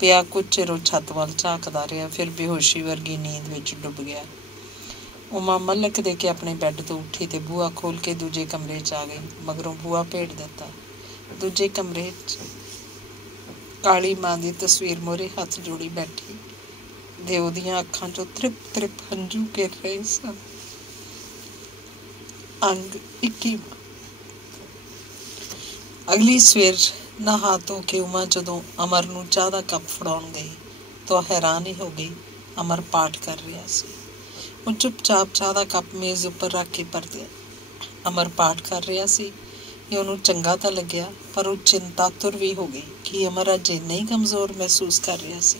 ਪਿਆ ਕੁਝ ਚਿਰ ਉਹ ਛੱਤ ਵੱਲ ਝਾਕਦਾ ਰਿਹਾ, ਫਿਰ ਬੇਹੋਸ਼ੀ ਵਰਗੀ ਨੀਂਦ ਵਿੱਚ ਡੁੱਬ ਗਿਆ। ਉਮਾ ਮਲਕ ਦੇ ਕੇ ਆਪਣੇ ਬੈੱਡ ਤੋਂ ਉੱਠੀ ਤੇ ਬੂਹਾ ਖੋਲ੍ਹ ਕੇ ਦੂਜੇ ਕਮਰੇ 'ਚ ਆ ਗਈ। ਮਗਰੋਂ ਬੂਹਾ ਭੇੜ ਦਿੱਤਾ। ਦੂਜੇ ਕਮਰੇ 'ਚ ਕਾਲੀ ਮਾਂ ਦੀ ਤਸਵੀਰ ਮੂਹਰੇ ਹੱਥ ਜੋੜੀ ਬੈਠੀ ਤੇ ਉਹਦੀਆਂ ਅੱਖਾਂ 'ਚੋਂ ਤ੍ਰਿਪ ਤ੍ਰਿਪ ਹੰਝੂ ਗਿਰ ਰਹੇ ਸਨ। ਅੰਗ 21। ਅਗਲੀ ਸਵੇਰ ਨਹਾ ਧੋ ਕੇ ਉਮਾ ਜਦੋਂ ਅਮਰ ਨੂੰ ਚਾਹ ਦਾ ਕੱਪ ਫੜਾਉਣ ਗਈ ਤਾਂ ਹੈਰਾਨ ਹੀ ਹੋ ਗਈ। ਅਮਰ ਪਾਠ ਕਰ ਰਿਹਾ ਸੀ। ਉਹ ਚੁੱਪਚਾਪ ਚਾਹ ਦਾ ਕੱਪ ਮੇਜ਼ ਉੱਪਰ ਰੱਖ ਕੇ ਪਰਤਿਆ। ਅਮਰ ਪਾਠ ਕਰ ਰਿਹਾ ਸੀ। ਇਹ ਉਹਨੂੰ ਚੰਗਾ ਤਾਂ ਲੱਗਿਆ, ਪਰ ਉਹ ਚਿੰਤਾਤੁਰ ਵੀ ਹੋ ਗਈ ਕਿ ਅਮਰ ਅੱਜ ਇੰਨਾ ਹੀ ਕਮਜ਼ੋਰ ਮਹਿਸੂਸ ਕਰ ਰਿਹਾ ਸੀ।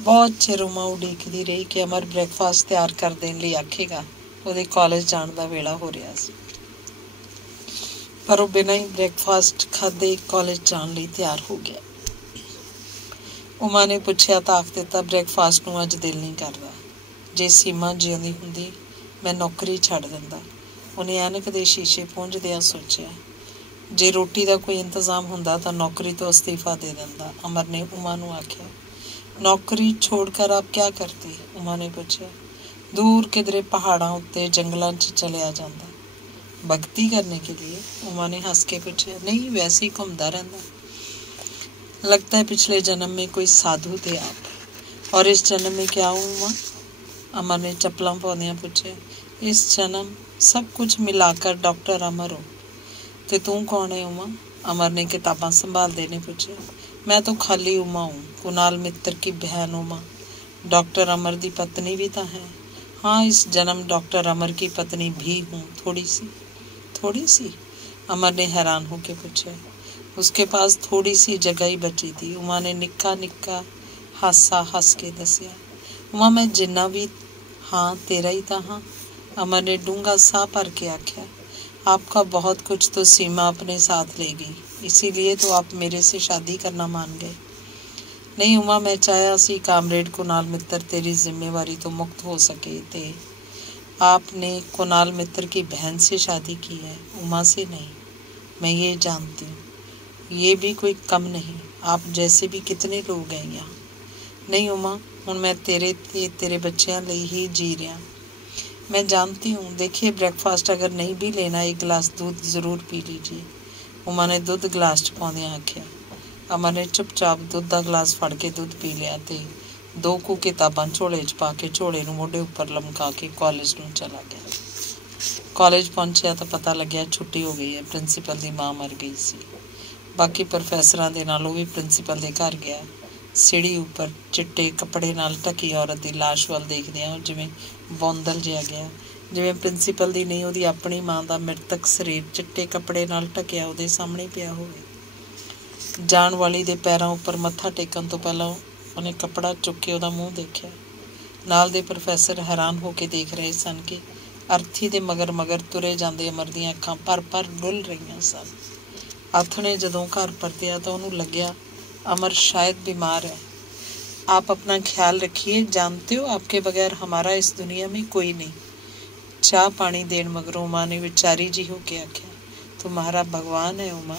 ਬਹੁਤ ਚਿਰ ਉਮਾ ਉਡੀਕਦੀ ਰਹੀ ਕਿ ਅਮਰ ਬ੍ਰੇਕਫਾਸਟ ਤਿਆਰ ਕਰ ਦੇਣ ਲਈ ਆਖੇਗਾ। ਉਹਦੇ ਕਾਲਜ ਜਾਣ ਦਾ ਵੇਲਾ ਹੋ ਰਿਹਾ ਸੀ, ਪਰ ਉਹ ਬਿਨਾਂ ਹੀ ਬ੍ਰੇਕਫਾਸਟ ਖਾਧੇ ਕਾਲਜ ਜਾਣ ਲਈ ਤਿਆਰ ਹੋ ਗਿਆ। ਉਮਾ ਨੇ ਪੁੱਛਿਆ ਤਾਂ ਆਖ ਦਿੱਤਾ, ਬ੍ਰੇਕਫਾਸਟ ਨੂੰ ਅੱਜ ਦਿਲ ਨਹੀਂ ਕਰਦਾ। ਜੇ ਸੀਮਾ ਜਿਉਂਦੀ ਹੁੰਦੀ ਮੈਂ ਨੌਕਰੀ ਛੱਡ ਦਿੰਦਾ। ਉਹਨੇ ਐਨਕ ਦੇ ਸ਼ੀਸ਼ੇ ਪੂੰਝਦਿਆਂ ਸੋਚਿਆ। ਜੇ ਰੋਟੀ ਦਾ ਕੋਈ ਇੰਤਜ਼ਾਮ ਹੁੰਦਾ ਤਾਂ ਨੌਕਰੀ ਤੋਂ ਅਸਤੀਫਾ ਦੇ ਦਿੰਦਾ। ਅਮਰ ਨੇ ਉਮਾ ਨੂੰ ਆਖਿਆ। ਨੌਕਰੀ ਛੋੜ ਕਰ ਆਪ ਕਿਆ ਕਰਤੇ? ਉਮਾ ਨੇ ਪੁੱਛਿਆ। ਦੂਰ ਕਿਧਰੇ ਪਹਾੜਾਂ ਉੱਤੇ ਜੰਗਲਾਂ 'ਚ ਚਲਿਆ ਜਾਂਦਾ। ਭਗਤੀ ਕਰਨੇ ਕੇ लिए? ਉਮਾ ਨੇ ਹੱਸ ਕੇ ਪੁੱਛਿਆ। ਨਹੀਂ, ਵੈਸੇ ਹੀ ਘੁੰਮਦਾ ਰਹਿੰਦਾ। लगता है पिछले जन्म में कोई साधु थे आप, और इस जन्म में क्या हूँ उमा? अमर ने चप्पलां पाउंदियां पूछे। इस जन्म सब कुछ मिलाकर डॉक्टर अमर हो। ते तू कौन है उमा? अमर ने किताबां संभालते ने पूछे। मैं तो खाली उमा हूँ, कुणाल मित्र की बहन उमा। डॉक्टर अमर की पत्नी भी तो है। हाँ, इस जन्म डॉक्टर अमर की पत्नी भी हूँ, थोड़ी सी। थोड़ी सी? अमर ने हैरान होकर पूछा। उसके पास थोड़ी सी जगह ही बची थी। उमा ने निक्का निक्का हासा हस के दसिया। उमा मैं जिन्ना भी हाँ तेरा ही था। हाँ, अमर ने डूंगा साह भर के आख्या। आपका बहुत कुछ तो सीमा अपने साथ ले गई, इसीलिए तो आप मेरे से शादी करना मान गए। नहीं उमा, मैं चाहा सी कामरेड कुणाल मित्र तेरी जिम्मेवारी तो मुक्त हो सके थे। आपने कुणाल मित्र की बहन से शादी की है, उमा से नहीं। मैं ये जानती हूँ, ये भी कोई कम नहीं। आप जैसे भी कितने लोग हैं यहाँ। नहीं उमा, हुण मैं तेरे ते तेरे बच्चों लिए ही जी रहा। मैं जानती हूँ। देखिए, ब्रेकफास्ट अगर नहीं भी लेना, एक गिलास दूध ज़रूर पी लीजिए। उमा ने दुध गिलास च पाउंदियां आख्या। अमर ने चुपचाप दुध का गिलास फड़ के दुध पी लिया ते 2 कुँ किताबां झोले च पा के झोले नूं मोढे उपर लमका के कॉलेज नूं चला गया। कॉलेज पहुंचिया तो पता लग्या छुट्टी हो गई है। प्रिंसीपल की माँ मर गई सी। बाकी प्रोफैसरां दे नाल वो भी प्रिंसीपल दे घर गया। सीढ़ी उपर चिट्टे कपड़े नाल ढकी औरत की लाश वाल देखदियां जिवें बौंदल जिहा गया, जिवें प्रिंसीपल दी नहीं उहदी अपनी मां दा मृतक शरीर चिट्टे कपड़े नाल ढकिया उहदे सामने पिया होवे। जाण वाली दे पैरां उपर मत्था टेकण तो पहलां उहने कपड़ा चुक के उहदा मूँह देखिया। नाल दे प्रोफैसर हैरान हो के देख रहे सन कि अर्थी दे मगर मगर तुरे जांदे अमर दीयां अखां भर भर डुल रहीआं सन। आथणे जदों घर परतिया तो उहनूं लग्या अमर शायद बीमार है। आप अपना ख्याल रखिए, जानते हो आपके बगैर हमारा इस दुनिया में कोई नहीं। चाह पानी देण मगरों उमा ने विचारी जी होके आख्या, तुम्हारा भगवान है उमा,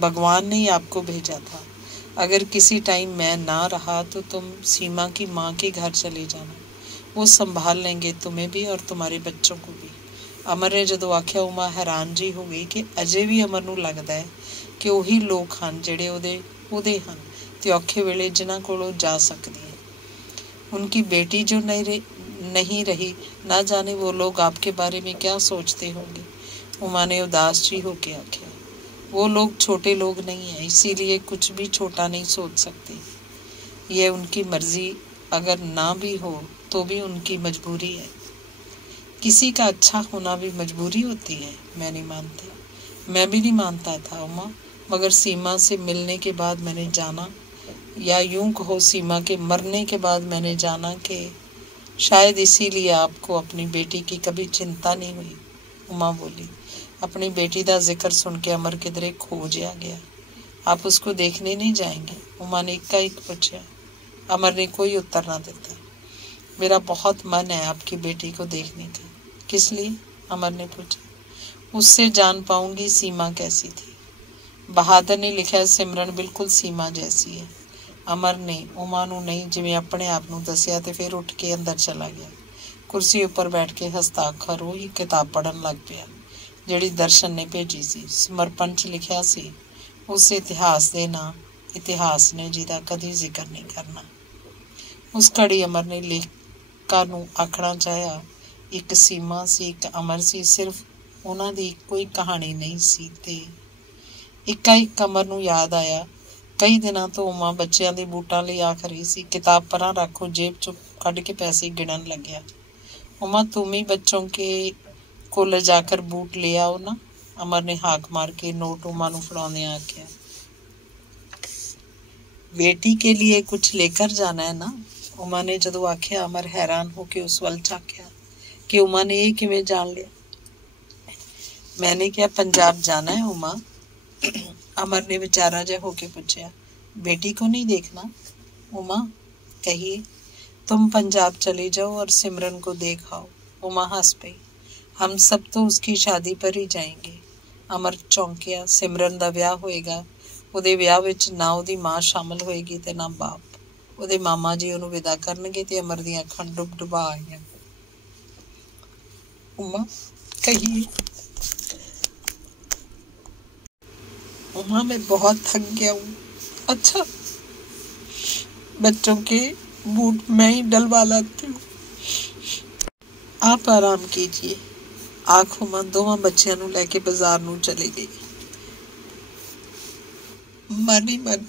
भगवान ने ही आपको भेजा था। अगर किसी टाइम मैं ना रहा तो तुम सीमा की माँ के घर चले जाना, वो संभाल लेंगे तुम्हें भी और तुम्हारे बच्चों को भी। अमर ने जदों आख्या उमा हैरान जी हो गई कि अजे भी अमर नूं लगदा है कि उही लोग हन जिहड़े ਉਹਦੇ ਹਨ ਤੇ ਔਖੇ ਵੇਲੇ जिन्हां कोलों जा सकती है। उनकी बेटी जो नहीं रही, ना जाने वो लोग आपके बारे में क्या सोचते होंगे। उमा ने उदास जी होके आख्या, वो लोग छोटे लोग नहीं हैं, इसीलिए कुछ भी छोटा नहीं सोच सकते। यह उनकी मर्जी अगर ना भी हो तो भी उनकी मजबूरी है। किसी का अच्छा होना भी मजबूरी होती है। मैं नहीं मानता, मैं भी नहीं मानता था उमा, मगर सीमा से मिलने के बाद मैंने जाना, या यूं कहो सीमा के मरने के बाद मैंने जाना कि शायद इसीलिए आपको अपनी बेटी की कभी चिंता नहीं हुई। उमा बोली। अपनी बेटी का जिक्र सुन के अमर किधरे खो जिहा गया। आप उसको देखने नहीं जाएंगे? उमा ने एक पूछा। अमर ने कोई उत्तर ना दिता। मेरा बहुत मन है आपकी बेटी को देखने का। किस लिए? अमर ने पूछा। उससे जान पाऊंगी सीमा कैसी थी। बहादुर ने लिखा, सिमरन बिल्कुल सीमा जैसी है। अमर ने उमा नूं नहीं जिवें अपने आप नूं दसिया ते फिर उठ के अंदर चला गया। कुर्सी उपर बैठ के हस्ताक्षर ही किताब पढ़न लग पिया जिहड़ी दर्शन ने भेजी सी। समर्पण च लिखिया सी, उस इतिहास दे नां इतिहास ने जिहदा कदी जिक्र नहीं करना। उस घड़ी अमर ने लेखिका नूं आखना चाहिया, एक सीमा सी, एक अमर सी, सिर्फ उन्हां दी कोई कहानी नहीं सी। ते एक अमर नूं याद आया, कई दिनों तो उमा बच्चों के बूटां लई आख रही सी। किताब परां रखो, जेब चो कढ़ के पैसे गिणन लग्या। उमा तुम ही बच्चों के को ले जाकर बूट ले आओ ना। अमर ने हाक मार के नोट उमा नूं फड़ाउंदियां आख्या। बेटी के लिए कुछ लेकर जाना है ना? उमा ने जदों आख्या अमर हैरान होके उस वल झांकिया कि उमा ने यह किवें जान लिया। मैंने क्या पंजाब जाना है उमा? अमर ने बेचारा जा होके पूछा। बेटी को नहीं देखना? उमा कहिए, तुम पंजाब चले जाओ और सिमरन को देख आओ। उमा हंस पई। हम सब तो उसकी शादी पर ही जाएंगे। अमर चौंकिया। सिमरन दा विआह होएगा, ਉਹਦੇ ਵਿਆਹ ਵਿੱਚ ਨਾ ਉਹਦੀ ਮਾਂ ਸ਼ਾਮਲ ਹੋਏਗੀ ਤੇ ਨਾ ਬਾਪ। ਉਹਦੇ ਮਾਮਾ ਜੀ ਉਹਨੂੰ ਵਿਦਾ ਕਰਨਗੇ ਤੇ ਅਮਰ ਦੀਆਂ ਅੱਖਾਂ ਡੁਬਾ ਆਈਆਂ। उमा कहिए। उमा मैं बहुत थक गया हूँ। अच्छा, बच्चों के बूट मैं ही डलवा लाती हूँ, आप आराम कीजिए। आख उमा दोवां बच्चियां नूं लैके बाजार नूं चली गई। मन ही मन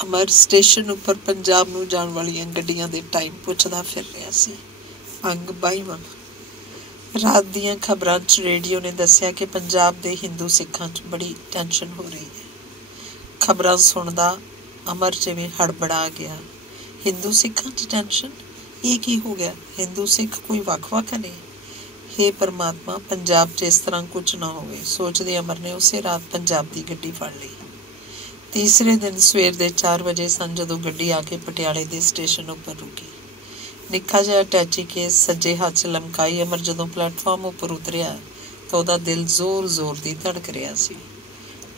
अमर स्टेशन उपर पंजाब नूं जाण वालियां गड्डियां दे टाइम पुछदा फिर रहा सी। अंग 22 रात दीयां खबरां च रेडियो ने दस्सिया कि पंजाब दे हिंदू सिखां च बड़ी टेंशन हो रही है। खबरां सुनदा अमर जिवें हड़बड़ा गया। हिंदू सिखां च टेंशन? ये की हो गया? हिंदू सिख कोई वख-वख ने? हे परमात्मा, पंजाब च इस तरह कुछ ना होवे, सोचदे अमर ने उसे रात पंजाब दी गड्डी फड़ लई। तीसरे दिन सवेर दे 4 वजे सन जदों गड्डी आके पटियाले दे स्टेशन उपर रुकी। निक्का जिहा अटैची केस सज्जे हाथ च लमकाई अमर जदों प्लेटफॉर्म उपर उतरिया तो ਉਹਦਾ दिल जोर जोर ਦੀ धड़क ਰਿਹਾ ਸੀ।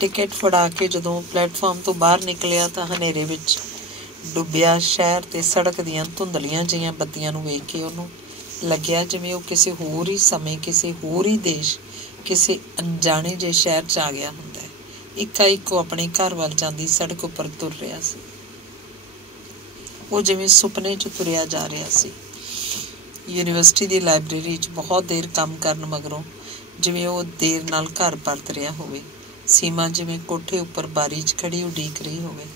टिकट फड़ा के जदों प्लेटफॉर्म तो बाहर निकलिया तो हनेरे विच डुबिया शहर ते सड़क दीयां धुंधलियां जिहियां बत्तियां नूं वेख के ਉਹਨੂੰ ਲੱਗਿਆ ਜਿਵੇਂ ਉਹ ਕਿਸੇ ਹੋਰ ਹੀ ਸਮੇਂ, ਕਿਸੇ ਹੋਰ ਹੀ ਦੇਸ਼, ਕਿਸੇ ਅਣਜਾਣੇ ਜਿਹੇ ਸ਼ਹਿਰ 'ਚ ਆ ਗਿਆ ਹੁੰਦਾ ਹੈ। ਇੱਕੋ ਆਪਣੇ ਘਰ ਵੱਲ ਜਾਂਦੀ ਸੜਕ ਉੱਪਰ ਤੁਰ ਰਿਹਾ ਸੀ। ਉਹ ਜਿਵੇਂ ਸੁਪਨੇ 'ਚ ਤੁਰਿਆ ਜਾ ਰਿਹਾ ਸੀ। ਯੂਨੀਵਰਸਿਟੀ ਦੀ ਲਾਇਬ੍ਰੇਰੀ 'ਚ ਬਹੁਤ ਦੇਰ ਕੰਮ ਕਰਨ ਮਗਰੋਂ ਜਿਵੇਂ ਉਹ ਦੇਰ ਨਾਲ ਘਰ ਪਰਤ ਰਿਹਾ ਹੋਵੇ। ਸੀਮਾ ਜਿਵੇਂ ਕੋਠੇ ਉੱਪਰ ਬਾਰੀ 'ਚ ਖੜੀ ਉਡੀਕ ਰਹੀ ਹੋਵੇ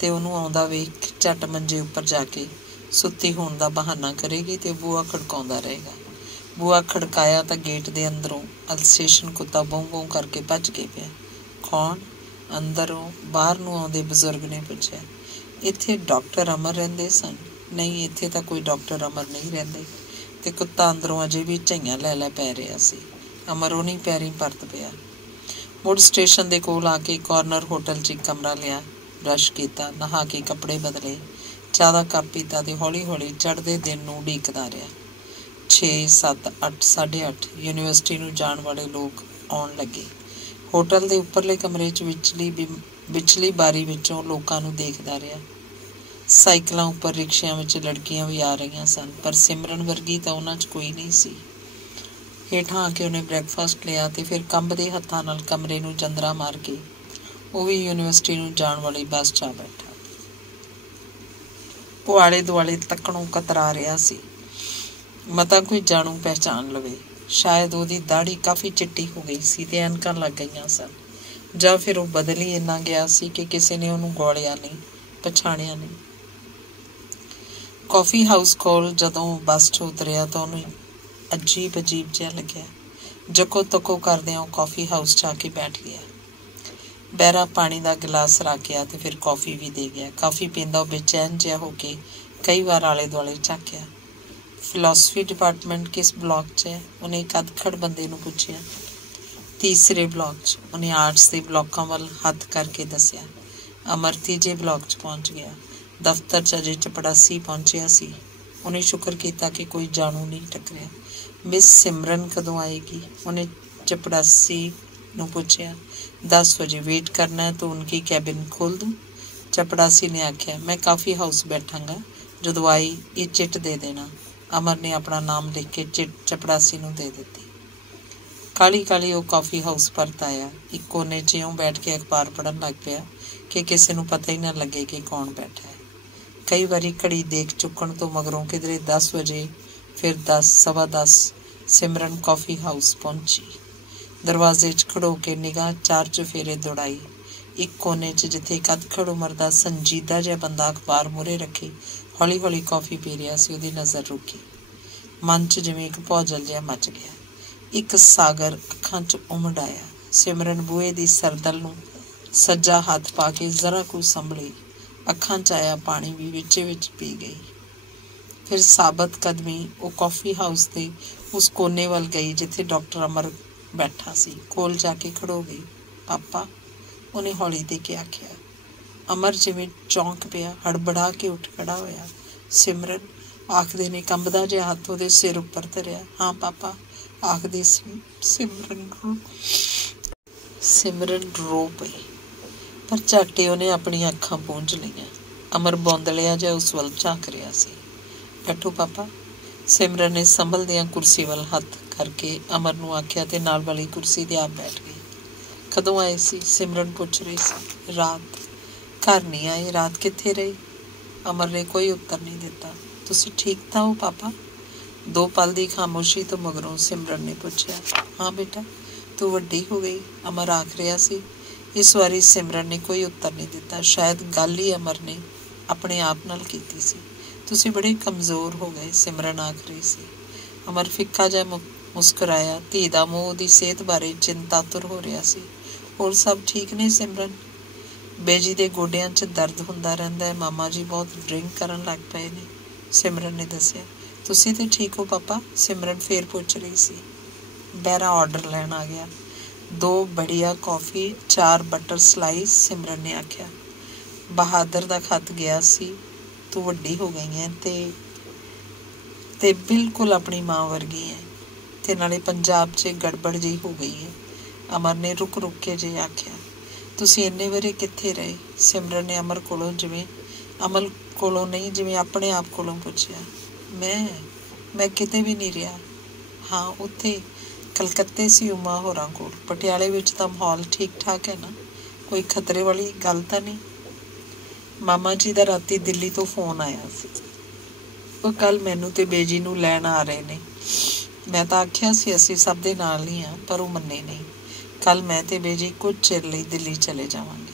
ਤੇ ਉਹਨੂੰ ਆਉਂਦਾ ਵੇਖ ਝੱਟ ਮੰਜੇ ਉੱਪਰ ਜਾ ਕੇ ਸੁੱਤੀ ਹੋਣ ਦਾ ਬਹਾਨਾ ਕਰੇਗੀ ਤੇ ਬੂਹਾ ਖੜਕਾਉਂਦਾ ਰਹੇਗਾ। ਬੂਹਾ ਖੜਕਾਇਆ ਤਾਂ ਗੇਟ ਦੇ ਅੰਦਰੋਂ ਅਲਸੇਸ਼ਨ ਕੁੱਤਾ ਬੌਂ ਬੌਂ ਕਰਕੇ ਭੱਜ ਕੇ ਪਿਆ। ਕੌਣ? ਅੰਦਰੋਂ ਬਾਹਰ ਨੂੰ ਆਉਂਦੇ ਬਜ਼ੁਰਗ ਨੇ ਪੁੱਛਿਆ। ਇੱਥੇ ਡਾਕਟਰ ਅਮਰ ਰਹਿੰਦੇ ਸਨ? ਨਹੀਂ, ਇੱਥੇ ਤਾਂ ਕੋਈ ਡਾਕਟਰ ਅਮਰ ਨਹੀਂ ਰਹਿੰਦੇ। ਤੇ ਕੁੱਤਾ ਅੰਦਰੋਂ ਅਜੇ ਵੀ ਝਈਆਂ ਲੈ ਪੈ ਰਿਹਾ ਸੀ। ਅਮਰ ਉਹਨੀ ਪੈਰੀਂ ਪਰਤ ਪਿਆ। ਮੁੜ ਸਟੇਸ਼ਨ ਦੇ ਕੋਲ ਆ ਕੇ ਕਾਰਨਰ ਹੋਟਲ 'ਚ ਇੱਕ ਕਮਰਾ ਲਿਆ, ਬਰੱਸ਼ ਕੀਤਾ, ਨਹਾ ਕੇ ਕੱਪੜੇ ਬਦਲੇ, ਚਾਹ ਦਾ ਕੱਪ ਪੀਤਾ ਤੇ ਹੌਲੀ ਹੌਲੀ ਚੜ੍ਹਦੇ ਦਿਨ ਨੂੰ ਉਡੀਕਦਾ ਰਿਹਾ। 6, 7, 8, 8:30 ਯੂਨੀਵਰਸਿਟੀ ਨੂੰ ਜਾਣ ਵਾਲੇ ਲੋਕ ਆਉਣ ਲੱਗੇ। ਹੋਟਲ ਦੇ ਉੱਪਰਲੇ ਕਮਰੇ 'ਚ ਵਿਚਲੀ ਬਾਰੀ ਵਿੱਚੋਂ ਲੋਕਾਂ ਨੂੰ ਦੇਖਦਾ ਰਿਹਾ। ਸਾਈਕਲਾਂ ਉੱਪਰ ਰਿਕਸ਼ਿਆਂ ਵਿੱਚ ਲੜਕੀਆਂ ਵੀ ਆ ਰਹੀਆਂ ਸਨ, ਪਰ ਸਿਮਰਨ ਵਰਗੀ ਤਾਂ ਉਹਨਾਂ 'ਚ ਕੋਈ ਨਹੀਂ ਸੀ। ਹੇਠਾਂ ਆ ਕੇ ਉਹਨੇ ਬ੍ਰੈਕਫਾਸਟ ਲਿਆ ਤੇ ਫਿਰ ਕੰਬਦੇ ਹੱਥਾਂ ਨਾਲ ਕਮਰੇ ਨੂੰ ਜੰਦਰਾ ਮਾਰ ਕੇ ਉਹ ਵੀ ਯੂਨੀਵਰਸਿਟੀ ਨੂੰ ਜਾਣ ਵਾਲੀ ਬੱਸ 'ਚ ਆ ਬੈਠਾ। ਉਹ ਆਲੇ ਦੁਆਲੇ ਤੱਕਣੋਂ ਕਤਰਾ ਰਿਹਾ ਸੀ। ਮਤਾ ਕੋਈ ਜਾਣੂ ਪਹਿਚਾਣ ਲਵੇ। ਸ਼ਾਇਦ ਉਹਦੀ ਦਾੜੀ ਕਾਫੀ ਚਿੱਟੀ ਹੋ ਗਈ ਸੀ ਤੇ ਐਨਕਾਂ ਲੱਗ ਗਈਆਂ ਸਨ, ਜਾਂ ਫਿਰ ਉਹ ਬਦਲ ਹੀ ਇੰਨਾ ਗਿਆ ਸੀ ਕਿ ਕਿਸੇ ਨੇ ਉਹਨੂੰ ਗੌਲਿਆ ਨਹੀਂ, ਪਛਾਣਿਆ ਨਹੀਂ। ਕੌਫੀ ਹਾਊਸ ਕੋਲ ਜਦੋਂ ਬੱਸ 'ਚ ਉਤਰਿਆ ਤਾਂ ਉਹਨੂੰ ਅਜੀਬ ਜਿਹਾ ਲੱਗਿਆ। ਜੱਕੋ ਤੱਕੋ ਕਰਦਿਆਂ ਉਹ ਕੌਫੀ ਹਾਊਸ 'ਚ ਆ ਕੇ ਬੈਠ ਗਿਆ। ਬਹਿਰਾ ਪਾਣੀ ਦਾ ਗਿਲਾਸ ਰੱਖ ਗਿਆ ਤੇ ਫਿਰ ਕੌਫੀ ਵੀ ਦੇ ਗਿਆ। ਕਾਫੀ ਪੀਂਦਾ ਉਹ ਬੇਚੈਨ ਜਿਹਾ ਹੋ ਕੇ ਕਈ ਵਾਰ ਆਲੇ ਦੁਆਲੇ ਝਾਕਿਆ। ਫਿਲਾਸਫੀ ਡਿਪਾਰਟਮੈਂਟ ਕਿਸ ਬਲਾਕ 'ਚ ਹੈ? ਉਹਨੇ ਇੱਕ ਅਧਖੜ ਬੰਦੇ ਨੂੰ ਪੁੱਛਿਆ। ਤੀਸਰੇ ਬਲਾਕ 'ਚ। ਉਹਨੇ ਆਰਟਸ ਦੇ ਬਲਾਕਾਂ ਵੱਲ ਹੱਥ ਕਰਕੇ ਦੱਸਿਆ। ਅਮਰ ਤੀਜੇ ਬਲਾਕ 'ਚ ਪਹੁੰਚ ਗਿਆ। ਦਫ਼ਤਰ 'ਚ ਅਜੇ ਚਪੜਾਸੀ ਪਹੁੰਚਿਆ ਸੀ। ਉਹਨੇ ਸ਼ੁਕਰ ਕੀਤਾ ਕਿ ਕੋਈ ਜਾਣੂ ਨਹੀਂ ਟੱਕਰਿਆ। ਮਿਸ ਸਿਮਰਨ ਕਦੋਂ ਆਏਗੀ? ਉਹਨੇ ਚਪੜਾਸੀ ਨੂੰ ਪੁੱਛਿਆ। 10 ਵਜੇ। ਵੇਟ ਕਰਨਾ ਹੈ ਤਾਂ ਉਨਕੀ ਕੈਬਿਨ ਖੋਲ ਦੂੰ? ਚਪੜਾਸੀ ਨੇ ਆਖਿਆ। ਮੈਂ ਕਾਫੀ ਹਾਊਸ ਬੈਠਾਂਗਾ, ਜਦੋਂ ਆਈ ਇਹ ਚਿੱਟ ਦੇ ਦੇਣਾ। ਅਮਰ ਨੇ ਆਪਣਾ ਨਾਮ ਲਿਖ ਕੇ ਚਿੱਟ ਚਪੜਾਸੀ ਨੂੰ ਦੇ ਦਿੱਤੀ। ਕਾਹਲੀ ਉਹ ਕਾਫੀ ਹਾਊਸ ਪਰਤ ਆਇਆ। ਇੱਕ ਕੋਨੇ 'ਚ ਇਉਂ ਬੈਠ ਕੇ ਅਖਬਾਰ ਪੜ੍ਹਨ ਲੱਗ ਪਿਆ ਕਿ ਕਿਸੇ ਨੂੰ ਪਤਾ ਹੀ ਨਾ ਲੱਗੇ ਕਿ ਕੌਣ ਬੈਠਾ ਹੈ। ਕਈ ਵਾਰੀ ਘੜੀ ਦੇਖ ਚੁੱਕਣ ਤੋਂ ਮਗਰੋਂ ਕਿਧਰੇ 10 ਵਜੇ, ਫਿਰ 10, ਸਵਾ 10 ਸਿਮਰਨ ਕਾਫੀ ਹਾਊਸ ਪਹੁੰਚੀ। ਦਰਵਾਜ਼ੇ 'ਚ ਖੜੋ ਕੇ ਨਿਗਾਹ 4 ਚੁਫੇਰੇ ਦੌੜਾਈ। ਇੱਕ ਕੋਨੇ 'ਚ ਜਿੱਥੇ ਇੱਕ ਅਧਖੜ ਉਮਰ ਦਾ ਸੰਜੀਦਾ ਜਿਹਾ ਬੰਦਾ ਅਖਬਾਰ ਮੂਹਰੇ ਰੱਖੇ ਹੌਲੀ ਹੌਲੀ ਕੌਫੀ ਪੀ ਰਿਹਾ ਸੀ, ਉਹਦੀ ਨਜ਼ਰ ਰੁਕੀ। ਮਨ 'ਚ ਜਿਵੇਂ ਇੱਕ ਭੌਜਲ ਜਿਹਾ ਮਚ ਗਿਆ। ਇੱਕ ਸਾਗਰ ਅੱਖਾਂ 'ਚ ਉਮੜ ਆਇਆ। ਸਿਮਰਨ ਬੂਹੇ ਦੀ ਸਰਦਲ ਨੂੰ ਸੱਜਾ ਹੱਥ ਪਾ ਕੇ ਜ਼ਰਾ ਕੁ ਸੰਭਲੀ। ਅੱਖਾਂ 'ਚ ਆਇਆ ਪਾਣੀ ਵੀ ਵਿੱਚ ਪੀ ਗਈ। ਫਿਰ ਸਾਬਤ ਕਦਮੀ ਉਹ ਕਾਫੀ ਹਾਊਸ ਦੇ ਉਸ ਕੋਨੇ ਵੱਲ ਗਈ ਜਿੱਥੇ ਡਾਕਟਰ ਅਮਰ ਬੈਠਾ ਸੀ। ਕੋਲ ਜਾ ਕੇ ਖੜੋ ਗਈ। ਪਾਪਾ, ਉਹਨੇ ਹੌਲੀ ਦੇ ਕੇ ਆਖਿਆ। ਅਮਰ ਜਿਵੇਂ ਚੌਂਕ ਪਿਆ, ਹੜਬੜਾ ਕੇ ਉੱਠ ਖੜਾ ਹੋਇਆ। ਸਿਮਰਨ ਆਖਦੇ ਨੇ ਕੰਬਦਾ ਜਿਹਾ ਹੱਥ ਉਹਦੇ ਸਿਰ ਉੱਪਰ ਧਰਿਆ। ਹਾਂ ਪਾਪਾ, ਆਖਦੇ ਸਿਮਰਨ ਰੋ ਪਈ, ਪਰ ਝਾਟੇ ਉਹਨੇ ਆਪਣੀਆਂ ਅੱਖਾਂ ਪੂੰਝ ਲਈਆਂ। ਅਮਰ ਬੌਂਦਲਿਆ ਜਿਹਾ ਉਸ ਵੱਲ ਝਾਕ ਰਿਹਾ ਸੀ। ਬੈਠੋ ਪਾਪਾ। ਸਿਮਰਨ ਨੇ ਸੰਭਲਦਿਆਂ ਕੁਰਸੀ ਵੱਲ ਹੱਥ ਕਰਕੇ ਅਮਰ ਨੂੰ ਆਖਿਆ ਤੇ ਨਾਲ ਵਾਲੀ ਕੁਰਸੀ 'ਤੇ ਆਪ ਬੈਠ ਗਈ। ਕਦੋਂ ਆਏ ਸੀ? ਸਿਮਰਨ ਪੁੱਛ ਰਹੀ ਸੀ। ਰਾਤ। ਘਰ ਨਹੀਂ ਆਏ? ਰਾਤ ਕਿੱਥੇ ਰਹੀ? ਅਮਰ ਨੇ ਕੋਈ ਉੱਤਰ ਨਹੀਂ ਦਿੱਤਾ। ਤੁਸੀਂ ਠੀਕ ਤਾਂ ਹੋ ਪਾਪਾ? 2 ਪਲ ਦੀ ਖਾਮੋਸ਼ੀ ਤੋਂ ਮਗਰੋਂ ਸਿਮਰਨ ਨੇ ਪੁੱਛਿਆ। ਹਾਂ ਬੇਟਾ, ਤੂੰ ਵੱਡੀ ਹੋ ਗਈ, ਅਮਰ ਆਖ ਰਿਹਾ ਸੀ। ਇਸ ਵਾਰੀ ਸਿਮਰਨ ਨੇ ਕੋਈ ਉੱਤਰ ਨਹੀਂ ਦਿੱਤਾ। ਸ਼ਾਇਦ ਗੱਲ ਹੀ ਅਮਰ ਨੇ ਆਪਣੇ ਆਪ ਨਾਲ ਕੀਤੀ ਸੀ। ਤੁਸੀਂ ਬੜੇ ਕਮਜ਼ੋਰ ਹੋ ਗਏ, ਸਿਮਰਨ ਆਖ ਰਹੀ ਸੀ। ਅਮਰ ਫਿੱਕਾ ਜਿਹਾ ਮੁਸਕਰਾਇਆ। ਧੀ ਦਾ ਮੂੰਹ ਉਹਦੀ ਸਿਹਤ ਬਾਰੇ ਚਿੰਤਾਤੁਰ ਹੋ ਰਿਹਾ ਸੀ। ਹੋਰ ਸਭ ਠੀਕ ਨੇ ਸਿਮਰਨ? ਬੇਜੀ ਦੇ ਗੋਡਿਆਂ 'ਚ ਦਰਦ ਹੁੰਦਾ ਰਹਿੰਦਾ ਹੈ। ਮਾਮਾ ਜੀ ਬਹੁਤ ਡਰਿੰਕ ਕਰਨ ਲੱਗ ਪਏ ਨੇ, ਸਿਮਰਨ ਨੇ ਦੱਸਿਆ। ਤੁਸੀਂ ਤਾਂ ਠੀਕ ਹੋ ਪਾਪਾ? ਸਿਮਰਨ ਫੇਰ ਪੁੱਛ ਰਹੀ ਸੀ। ਬਹਿਰਾ ਆਰਡਰ ਲੈਣ ਆ ਗਿਆ। 2 ਬੜੀਆ ਕੌਫੀ, 4 ਬਟਰ ਸਲਾਈਸ, ਸਿਮਰਨ ਨੇ ਆਖਿਆ। ਬਹਾਦਰ ਦਾ ਖਤ ਗਿਆ ਸੀ। ਤੂੰ ਵੱਡੀ ਹੋ ਗਈ ਹੈ ਤੇ ਬਿਲਕੁਲ ਆਪਣੀ ਮਾਂ ਵਰਗੀ ਹੈ, ਤੇ ਨਾਲੇ ਪੰਜਾਬ 'ਚ ਗੜਬੜ ਜਿਹੀ ਹੋ ਗਈ ਹੈ, ਅਮਰ ਨੇ ਰੁਕ ਕੇ ਜੇ ਆਖਿਆ। ਤੁਸੀਂ ਇੰਨੇ ਵਰੇ ਕਿੱਥੇ ਰਹੇ? ਸਿਮਰਨ ਨੇ ਅਮਰ ਕੋਲੋਂ ਜਿਵੇਂ ਆਪਣੇ ਆਪ ਕੋਲੋਂ ਪੁੱਛਿਆ। ਮੈਂ ਕਿਤੇ ਵੀ ਨਹੀਂ ਰਿਹਾ। ਹਾਂ, ਉੱਥੇ ਕਲਕੱਤੇ ਸੀ ਉਮਾ ਹੋਰਾਂ ਕੋਲ। ਪਟਿਆਲੇ ਵਿੱਚ ਤਾਂ ਮਾਹੌਲ ਠੀਕ ਠਾਕ ਹੈ ਨਾ? ਕੋਈ ਖਤਰੇ ਵਾਲੀ ਗੱਲ ਤਾਂ ਨਹੀਂ? ਮਾਮਾ ਜੀ ਦਾ ਰਾਤੀ ਦਿੱਲੀ ਤੋਂ ਫੋਨ ਆਇਆ ਸੀ। ਉਹ ਕੱਲ੍ਹ ਮੈਨੂੰ ਤੇ ਬੇਜੀ ਨੂੰ ਲੈਣ ਆ ਰਹੇ ਨੇ। ਮੈਂ ਤਾਂ ਆਖਿਆ ਸੀ ਅਸੀਂ ਸਭ ਦੇ ਨਾਲ ਹੀ ਹਾਂ, ਪਰ ਉਹ ਮੰਨੇ ਨਹੀਂ। ਕੱਲ ਮੈਂ ਤੇ ਬੇਜੀ ਕੁਝ ਚਿਰ ਲਈ ਦਿੱਲੀ ਚਲੇ ਜਾਵਾਂਗੇ।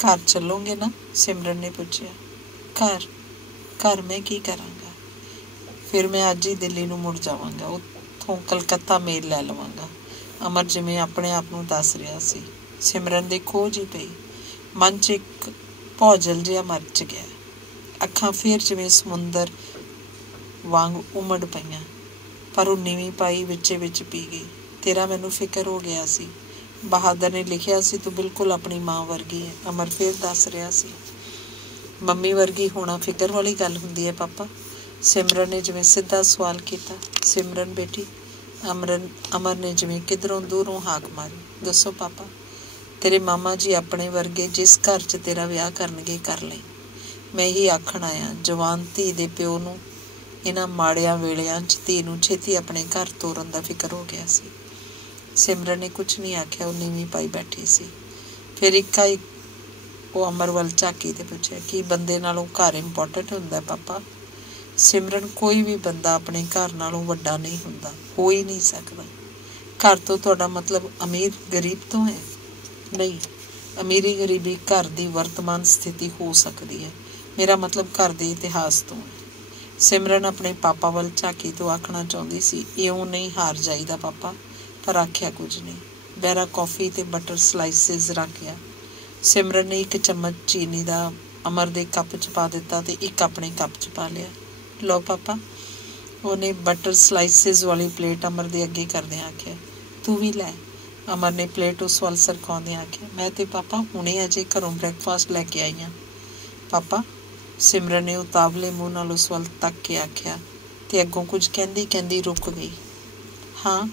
ਘਰ ਚੱਲੋਗੇ ਨਾ? ਸਿਮਰਨ ਨੇ ਪੁੱਛਿਆ। ਘਰ ਮੈਂ ਕੀ ਕਰਾਂਗਾ? ਫਿਰ ਮੈਂ ਅੱਜ ਹੀ ਦਿੱਲੀ ਨੂੰ ਮੁੜ ਜਾਵਾਂਗਾ। ਉੱਥੋਂ ਕਲਕੱਤਾ ਮੇਲ ਲੈ ਲਵਾਂਗਾ। ਅਮਰ ਜਿਵੇਂ ਆਪਣੇ ਆਪ ਨੂੰ ਦੱਸ ਰਿਹਾ ਸੀ। ਸਿਮਰਨ ਦੇ ਖੋਜ ਹੀ ਪਈ। ਮਨ 'ਚ ਇੱਕ ਭੌਜਲ ਜਿਹਾ ਮੱਚ ਗਿਆ। ਅੱਖਾਂ ਫੇਰ ਜਿਵੇਂ ਸਮੁੰਦਰ ਵਾਂਗ ਉਮੜ ਪਈਆਂ, ਪਰ ਉਹ ਨੀਵੀਂ ਪਾਈ ਵਿੱਚ ਪੀ ਗਈ। ਤੇਰਾ ਮੈਨੂੰ ਫਿਕਰ ਹੋ ਗਿਆ ਸੀ। ਬਹਾਦਰ ਨੇ ਲਿਖਿਆ ਸੀ ਤੂੰ ਬਿਲਕੁਲ ਆਪਣੀ ਮਾਂ ਵਰਗੀ ਹੈ। ਅਮਰ ਫੇਰ ਦੱਸ ਰਿਹਾ ਸੀ। ਮੰਮੀ ਵਰਗੀ ਹੋਣਾ ਫਿਕਰ ਵਾਲੀ ਗੱਲ ਹੁੰਦੀ ਹੈ ਪਾਪਾ? ਸਿਮਰਨ ਨੇ ਜਿਵੇਂ ਸਿੱਧਾ ਸਵਾਲ ਕੀਤਾ। ਸਿਮਰਨ ਬੇਟੀ, ਅਮਰ ਨੇ ਜਿਵੇਂ ਕਿਧਰੋਂ ਦੂਰੋਂ ਹਾਕ ਮਾਰੀ। ਦੱਸੋ ਪਾਪਾ। ਤੇਰੇ ਮਾਮਾ ਜੀ ਆਪਣੇ ਵਰਗੇ ਜਿਸ ਘਰ 'ਚ ਤੇਰਾ ਵਿਆਹ ਕਰਨਗੇ ਕਰ ਲਈ। ਮੈਂ ਇਹੀ ਆਖਣ ਆਇਆ। ਜਵਾਨ ਧੀ ਦੇ ਪਿਓ ਨੂੰ ਇਹਨਾਂ ਮਾੜਿਆਂ ਵੇਲਿਆਂ 'ਚ ਧੀ ਨੂੰ ਛੇਤੀ ਆਪਣੇ ਘਰ ਤੋਰਨ ਦਾ ਫਿਕਰ ਹੋ ਗਿਆ ਸੀ। ਸਿਮਰਨ ਨੇ ਕੁਝ ਨਹੀਂ ਆਖਿਆ। ਉਹ ਨੀਵੀਂ ਪਾਈ ਬੈਠੀ ਸੀ। ਫਿਰ ਇੱਕ ਉਹ ਅਮਰ ਵੱਲ ਝਾਕੀ ਤੇ ਪੁੱਛਿਆ, ਕੀ ਬੰਦੇ ਨਾਲੋਂ ਘਰ ਇੰਪੋਰਟੈਂਟ ਹੁੰਦਾ ਪਾਪਾ? ਸਿਮਰਨ, ਕੋਈ ਵੀ ਬੰਦਾ ਆਪਣੇ ਘਰ ਨਾਲੋਂ ਵੱਡਾ ਨਹੀਂ ਹੁੰਦਾ, ਹੋ ਹੀ ਨਹੀਂ ਸਕਦਾ। ਘਰ ਤੋਂ ਤੁਹਾਡਾ ਮਤਲਬ ਅਮੀਰ ਗਰੀਬ ਤੋਂ ਹੈ? ਨਹੀਂ, ਅਮੀਰੀ ਗਰੀਬੀ ਘਰ ਦੀ ਵਰਤਮਾਨ ਸਥਿਤੀ ਹੋ ਸਕਦੀ ਹੈ। ਮੇਰਾ ਮਤਲਬ ਘਰ ਦੇ ਇਤਿਹਾਸ ਤੋਂ ਹੈ। ਸਿਮਰਨ ਆਪਣੇ ਪਾਪਾ ਵੱਲ ਝਾਕੀ ਤੋਂ ਆਖਣਾ ਚਾਹੁੰਦੀ ਸੀ, ਇਉਂ ਨਹੀਂ ਹਾਰ ਜਾਈਦਾ ਪਾਪਾ, ਪਰ ਆਖਿਆ ਕੁਝ ਨਹੀਂ। ਬੈਰਾ ਕੌਫੀ ਤੇ ਬਟਰ ਸਲਾਈਸਿਸ ਰੱਖ ਗਿਆ। ਸਿਮਰਨ ਨੇ ਇੱਕ ਚਮਚ ਚੀਨੀ ਦਾ ਅਮਰ ਦੇ ਕੱਪ 'ਚ ਪਾ ਦਿੱਤਾ ਤੇ ਇੱਕ ਆਪਣੇ ਕੱਪ 'ਚ ਪਾ ਲਿਆ। ਲਓ ਪਾਪਾ। ਉਹਨੇ ਬਟਰ ਸਲਾਈਸਿਸ ਵਾਲੀ ਪਲੇਟ ਅਮਰ ਦੇ ਅੱਗੇ ਕਰਦਿਆਂ ਆਖਿਆ। ਤੂੰ ਵੀ ਲੈ। ਅਮਰ ਨੇ ਪਲੇਟ ਉਸ ਵੱਲ ਸਰਕਾਉਂਦਿਆਂ ਆਖਿਆ। ਮੈਂ ਤੇ ਪਾਪਾ ਹੁਣੇ ਅਜੇ ਘਰੋਂ ਬ੍ਰੇਕਫਾਸਟ ਲੈ ਕੇ ਆਈ ਹਾਂ। ਪਾਪਾ? ਸਿਮਰਨ ਨੇ ਉਤਾਵਲੇ ਮੂੰਹ ਨਾਲ ਉਸ ਵੱਲ ਤੱਕ ਕੇ ਆਖਿਆ ਤੇ ਅੱਗੋਂ ਕੁਝ ਕਹਿੰਦੀ ਰੁਕ ਗਈ। ਹਾਂ?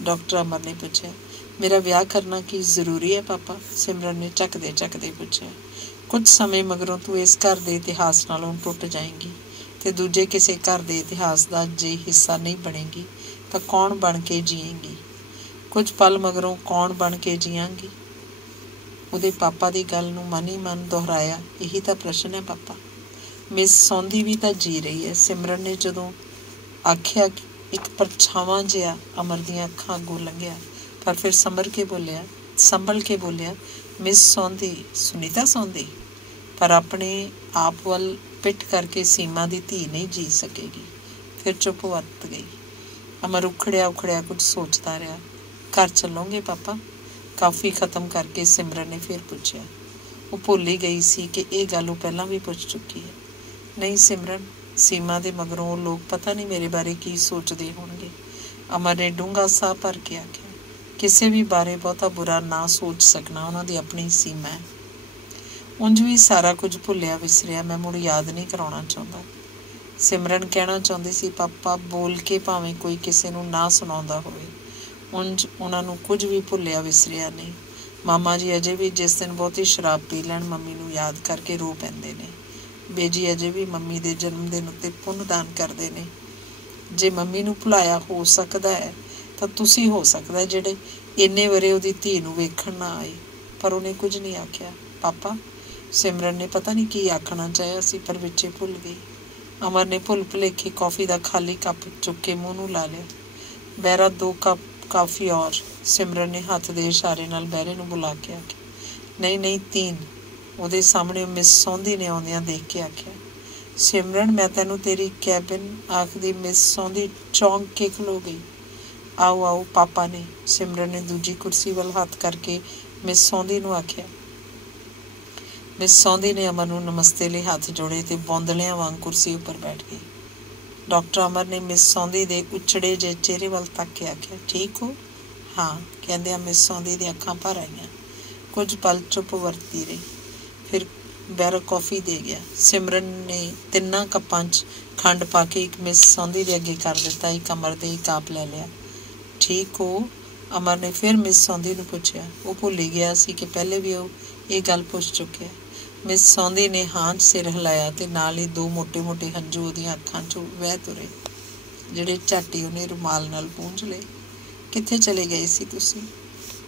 ਡਾਕਟਰ ਅਮਰ ਨੇ ਪੁੱਛਿਆ। ਮੇਰਾ ਵਿਆਹ ਕਰਨਾ ਕੀ ਜ਼ਰੂਰੀ ਹੈ ਪਾਪਾ? ਸਿਮਰਨ ਨੇ ਝਕਦੇ ਪੁੱਛਿਆ। ਕੁਝ ਸਮੇਂ ਮਗਰੋਂ ਤੂੰ ਇਸ ਘਰ ਦੇ ਇਤਿਹਾਸ ਨਾਲੋਂ ਟੁੱਟ ਜਾਏਂਗੀ ਤੇ ਦੂਜੇ ਕਿਸੇ ਘਰ ਦੇ ਇਤਿਹਾਸ ਦਾ ਜੇ ਹਿੱਸਾ ਨਹੀਂ ਬਣੇਗੀ ਤਾਂ ਕੌਣ ਬਣ ਕੇ ਜੀਏਂਗੀ? ਕੁਝ ਪਲ ਮਗਰੋਂ ਕੌਣ ਬਣ ਕੇ ਜੀਆਂਗੀ? ਉਹਦੇ ਪਾਪਾ ਦੀ ਗੱਲ ਨੂੰ ਮਨ ਹੀ ਮਨ ਦੁਹਰਾਇਆ। ਇਹੀ ਤਾਂ ਪ੍ਰਸ਼ਨ ਹੈ ਪਾਪਾ। ਮਿਸ ਸੌਂਦੀ ਵੀ ਤਾਂ ਜੀ ਰਹੀ ਹੈ। ਸਿਮਰਨ ਨੇ ਜਦੋਂ ਆਖਿਆ ਇੱਕ ਪਰਛਾਵਾਂ ਜਿਹਾ ਅਮਰ ਦੀਆਂ ਅੱਖਾਂ ਅੱਗੋਂ ਲੰਘਿਆ, ਪਰ ਫਿਰ ਸੰਭਲ ਕੇ ਬੋਲਿਆ, ਮਿਸ ਸੌਂਦੀ, ਸੁਨੀਤਾ ਸੌਂਦੀ? ਪਰ ਆਪਣੇ ਆਪ ਵੱਲ ਪਿੱਠ ਕਰਕੇ ਸੀਮਾ ਦੀ ਧੀ ਨਹੀਂ ਜੀ ਸਕੇਗੀ। ਫਿਰ ਚੁੱਪ ਵਰਤ ਗਈ। ਅਮਰ ਉਖੜਿਆ ਕੁਝ ਸੋਚਦਾ ਰਿਹਾ। ਘਰ ਚੱਲੋਗੇ ਪਾਪਾ? ਕਾਫੀ ਖਤਮ ਕਰਕੇ ਸਿਮਰਨ ਨੇ ਫਿਰ ਪੁੱਛਿਆ। ਉਹ ਭੁੱਲ ਹੀ ਗਈ ਸੀ ਕਿ ਇਹ ਗੱਲ ਉਹ ਪਹਿਲਾਂ ਵੀ ਪੁੱਛ ਚੁੱਕੀ ਹੈ। ਨਹੀਂ ਸਿਮਰਨ, ਸੀਮਾ ਦੇ ਮਗਰੋਂ ਉਹ ਲੋਕ ਪਤਾ ਨਹੀਂ ਮੇਰੇ ਬਾਰੇ ਕੀ ਸੋਚਦੇ ਹੋਣਗੇ। ਅਮਰ ਨੇ ਡੂੰਘਾ ਸਾਹ ਭਰ ਕੇ ਆਖਿਆ। ਕਿਸੇ ਵੀ ਬਾਰੇ ਬਹੁਤਾ ਬੁਰਾ ਨਾ ਸੋਚ ਸਕਣਾ ਉਹਨਾਂ ਦੀ ਆਪਣੀ ਸੀਮਾ ਹੈ। ਉਂਝ ਵੀ ਸਾਰਾ ਕੁਝ ਭੁੱਲਿਆ ਵਿਸਰਿਆ ਮੈਂ ਮੁੜ ਯਾਦ ਨਹੀਂ ਕਰਾਉਣਾ ਚਾਹੁੰਦਾ। ਸਿਮਰਨ ਕਹਿਣਾ ਚਾਹੁੰਦੀ ਸੀ, ਪਾਪਾ ਬੋਲ ਕੇ ਭਾਵੇਂ ਕੋਈ ਕਿਸੇ ਨੂੰ ਨਾ ਸੁਣਾਉਂਦਾ ਹੋਵੇ, ਉਂਝ ਉਹਨਾਂ ਨੂੰ ਕੁਝ ਵੀ ਭੁੱਲਿਆ ਵਿਸਰਿਆ ਨਹੀਂ। ਮਾਮਾ ਜੀ ਅਜੇ ਵੀ ਜਿਸ ਦਿਨ ਬਹੁਤੀ ਸ਼ਰਾਬ ਪੀ ਲੈਣ ਮੰਮੀ ਨੂੰ ਯਾਦ ਕਰਕੇ ਰੋ ਪੈਂਦੇ ਨੇ। ਬੇਜੀ ਅਜੇ ਵੀ ਮੰਮੀ ਦੇ ਜਨਮ ਦਿਨ ਉੱਤੇ ਪੁੰਨ ਦਾਨ ਕਰਦੇ ਨੇ। ਜੇ ਮੰਮੀ ਨੂੰ ਭੁਲਾਇਆ ਹੋ ਸਕਦਾ ਹੈ ਤਾਂ ਤੁਸੀਂ ਹੋ ਸਕਦਾ ਜਿਹੜੇ ਇੰਨੇ ਵਰੇ ਉਹਦੀ ਧੀ ਨੂੰ ਵੇਖਣ ਨਾ ਆਏ। ਪਰ ਉਹਨੇ ਕੁਝ ਨਹੀਂ ਆਖਿਆ। ਪਾਪਾ? ਸਿਮਰਨ ਨੇ ਪਤਾ ਨਹੀਂ ਕੀ ਆਖਣਾ ਚਾਹਿਆ ਸੀ, ਪਰ ਵਿੱਚੇ ਭੁੱਲ ਗਈ। ਅਮਰ ਨੇ ਭੁੱਲ ਭੁਲੇਖੇ ਕੌਫੀ ਦਾ ਖਾਲੀ ਕੱਪ ਚੁੱਕ ਕੇ ਮੂੰਹ ਨੂੰ ਲਾ ਲਿਆ। ਬਹਿਰਾ 2 ਕੱਪ ਕਾਫੀ ਔਰ। ਸਿਮਰਨ ਨੇ ਹੱਥ ਦੇ ਇਸ਼ਾਰੇ ਨਾਲ ਬਹਿਰੇ ਨੂੰ ਬੁਲਾ ਕੇ ਆਖਿਆ। ਨਹੀਂ 3। ਉਹਦੇ ਸਾਹਮਣੇ ਮਿਸ ਸੌਂਦੀ ਨੇ ਆਉਂਦਿਆਂ ਦੇਖ ਕੇ ਆਖਿਆ। ਸਿਮਰਨ, ਮੈਂ ਤੈਨੂੰ ਤੇਰੀ ਕੈਬਿਨ ਆਖਦੀ। ਮਿਸ ਸੌਂਦੀ ਚੌਂਕ ਕੇ ਖਲੋ ਗਈ। ਆਓ ਪਾਪਾ ਨੇ। ਸਿਮਰਨ ਨੇ ਦੂਜੀ ਕੁਰਸੀ ਵੱਲ ਹੱਥ ਕਰਕੇ ਮਿਸ ਸੌਂਦੀ ਨੂੰ ਆਖਿਆ। ਮਿਸ ਸੌਂਦੀ ਨੇ ਅਮਰ ਨੂੰ ਨਮਸਤੇ ਲਈ ਹੱਥ ਜੋੜੇ ਤੇ ਬੌਂਦਲਿਆਂ ਵਾਂਗ ਕੁਰਸੀ ਉੱਪਰ ਬੈਠ ਗਈ। ਡਾਕਟਰ ਅਮਰ ਨੇ ਮਿਸ ਸੌਂਦੀ ਦੇ ਉਛੜੇ ਜਿਹੇ ਚਿਹਰੇ ਵੱਲ ਤੱਕ ਕੇ ਆਖਿਆ, ਠੀਕ ਹੋ? ਹਾਂ, ਕਹਿੰਦਿਆਂ ਮਿਸ ਸੌਂਦੀ ਦੀਆਂ ਅੱਖਾਂ ਭਰ ਆਈਆਂ। ਕੁਝ ਪਲ ਚੁੱਪ ਵਰਤੀ ਰਹੀ। ਫਿਰ ਬੈਰਾ ਕੌਫੀ ਦੇ ਗਿਆ। ਸਿਮਰਨ ਨੇ 3 ਕੱਪਾਂ 'ਚ ਖੰਡ ਪਾ ਕੇ ਇੱਕ ਮਿਸ ਸੌਂਦੀ ਦੇ ਅੱਗੇ ਕਰ ਦਿੱਤਾ। ਇੱਕ ਅਮਰ ਦੇ ਇੱਕ ਆਪ ਲੈ ਲਿਆ। ਠੀਕ ਹੋ? ਅਮਰ ਨੇ ਫਿਰ ਮਿਸ ਸੌਂਦੀ ਨੂੰ ਪੁੱਛਿਆ। ਉਹ ਭੁੱਲ ਹੀ ਗਿਆ ਸੀ ਕਿ ਪਹਿਲੇ ਵੀ ਉਹ ਇਹ ਗੱਲ ਪੁੱਛ ਚੁੱਕਿਆ। ਮਿਸ ਸੌਂਦੀ ਨੇ ਹਾਂ 'ਚ ਸਿਰ ਹਿਲਾਇਆ ਤੇ ਨਾਲ ਹੀ 2 ਮੋਟੇ ਹੰਝੂ ਉਹਦੀਆਂ ਅੱਖਾਂ 'ਚੋਂ ਵਹਿ ਤੁਰੇ, ਜਿਹੜੇ ਝੱਟ ਹੀ ਉਹਨੇ ਰੁਮਾਲ ਨਾਲ ਪੂੰਝ ਲਏ। ਕਿੱਥੇ ਚਲੇ ਗਏ ਸੀ ਤੁਸੀਂ?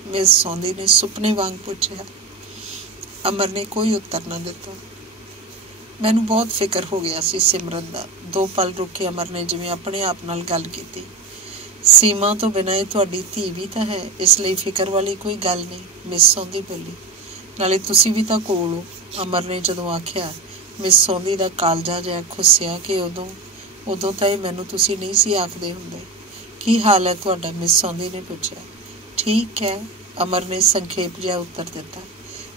ਮਿਸ ਸੌਂਦੀ ਨੇ ਸੁਪਨੇ ਵਾਂਗ ਪੁੱਛਿਆ। ਅਮਰ ਨੇ ਕੋਈ ਉੱਤਰ ਨਾ ਦਿੱਤਾ। ਮੈਨੂੰ ਬਹੁਤ ਫਿਕਰ ਹੋ ਗਿਆ ਸੀ ਸਿਮਰਨ ਦਾ। 2 ਪਲ ਰੁਕੇ ਅਮਰ ਨੇ ਜਿਵੇਂ ਆਪਣੇ ਆਪ ਨਾਲ ਗੱਲ ਕੀਤੀ। सीमा तो बिना ही तुहाडी धी भी तो है, इसलिए फिक्र वाली कोई गल नहीं, मिस सौंधी बोली। नाले तुसी भी तो कोल हो। अमर ने जदों आखिया, मिस सौंधी दा कालजा जिहा खुस्सिया कि उदों तो ये मैनू तुसी नहीं सी आखदे हुंदे। की हाल है तुहाडा? मिस सौंधी ने पूछा। ठीक है, अमर ने संखेप जिहा उत्तर दिता।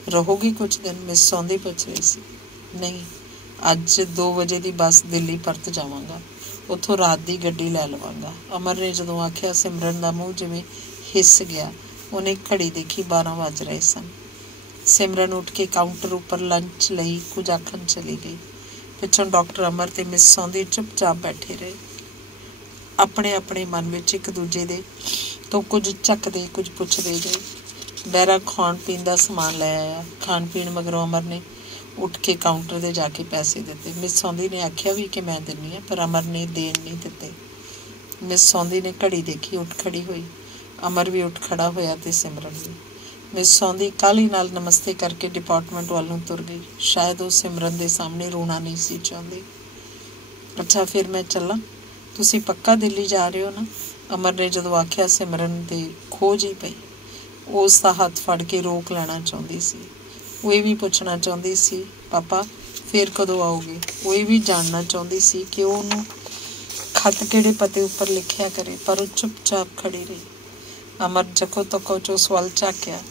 रहोगी कुछ दिन? मिस सौंधी पुछ रही सी। नहीं, अज 2 बजे की बस दिल्ली परत जावांगा, उथों रात की गड्डी लै लवांगा। अमर ने जदों आखिया, सिमरन का मूँह जिवें हिस गया। उन्हें घड़ी देखी, 12 वज रहे सन। सिमरन उठ के काउंटर उपर लंच लई कुछ आखन चली गई। पिछों डॉक्टर अमर ते मिस सौंधी चुपचाप बैठे रहे, अपने अपने मन में एक दूजे दे तो कुछ झकदे कुछ पुछदे गए। बहरा खाण पीण का समान लै आया। खाण पीण मगरों अमर ने उठ के काउंटर ते जाके पैसे दिते। मिस सौंधी ने आखिया भी कि मैं दिन्नी आ, पर अमर ने देन नहीं दिते। मिस सौंधी ने घड़ी देखी, उठ खड़ी हुई। अमर भी उठ खड़ा होया ते सिमरन भी। मिस सौंधी काली नाल नमस्ते करके डिपार्टमेंट वाल नूं तुर गई। शायद वो सिमरन दे सामने रोना नहीं सी चाहती। अच्छा फिर मैं चलां, तुसी पक्का दिल्ली जा रहे हो ना? अमर ने जदों आखिया, सिमरन दे खोज ही पई। वो उसका हाथ फड़ के रोक लेना चाहती सी। वो ये भी पूछना चाहती सी, पापा फिर कदों आओगे? वो ये भी जानना चाहती सी कि उन्होंने खत किहड़े पते उपर लिखिया करे, पर वो चुपचाप खड़ी रही। अमर जको तको च उस वल झाकिया।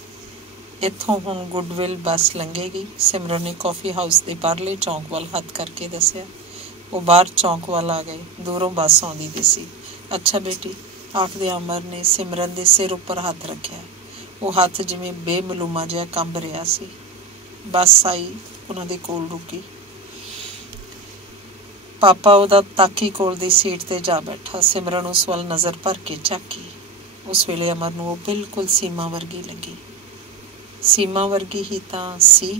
इत्थों हुण गुडविल बस लंघेगी। सिमरन ने कॉफी हाउस के बाहरले चौंक वाल हथ करके दसिया। वो बाहर चौंक वाल आ गए। दूरों बस आउंदी दी सी। अच्छा बेटी, आखदे अमर ने सिमरन के सिर उपर हथ रखिया। वो हथ जिवें बेमलूमा जिहा कंब रिहा सी। बस आई, उन्हां दे कोल रुकी। पापा उहदा ताकी कोल दी सीट ते जा बैठा। सिमरन उस वाल नज़र भर के झाकी। उस वेले अमर नूं वो बिल्कुल सीमा वर्गी लगी। सीमा वर्गी ही तां सी,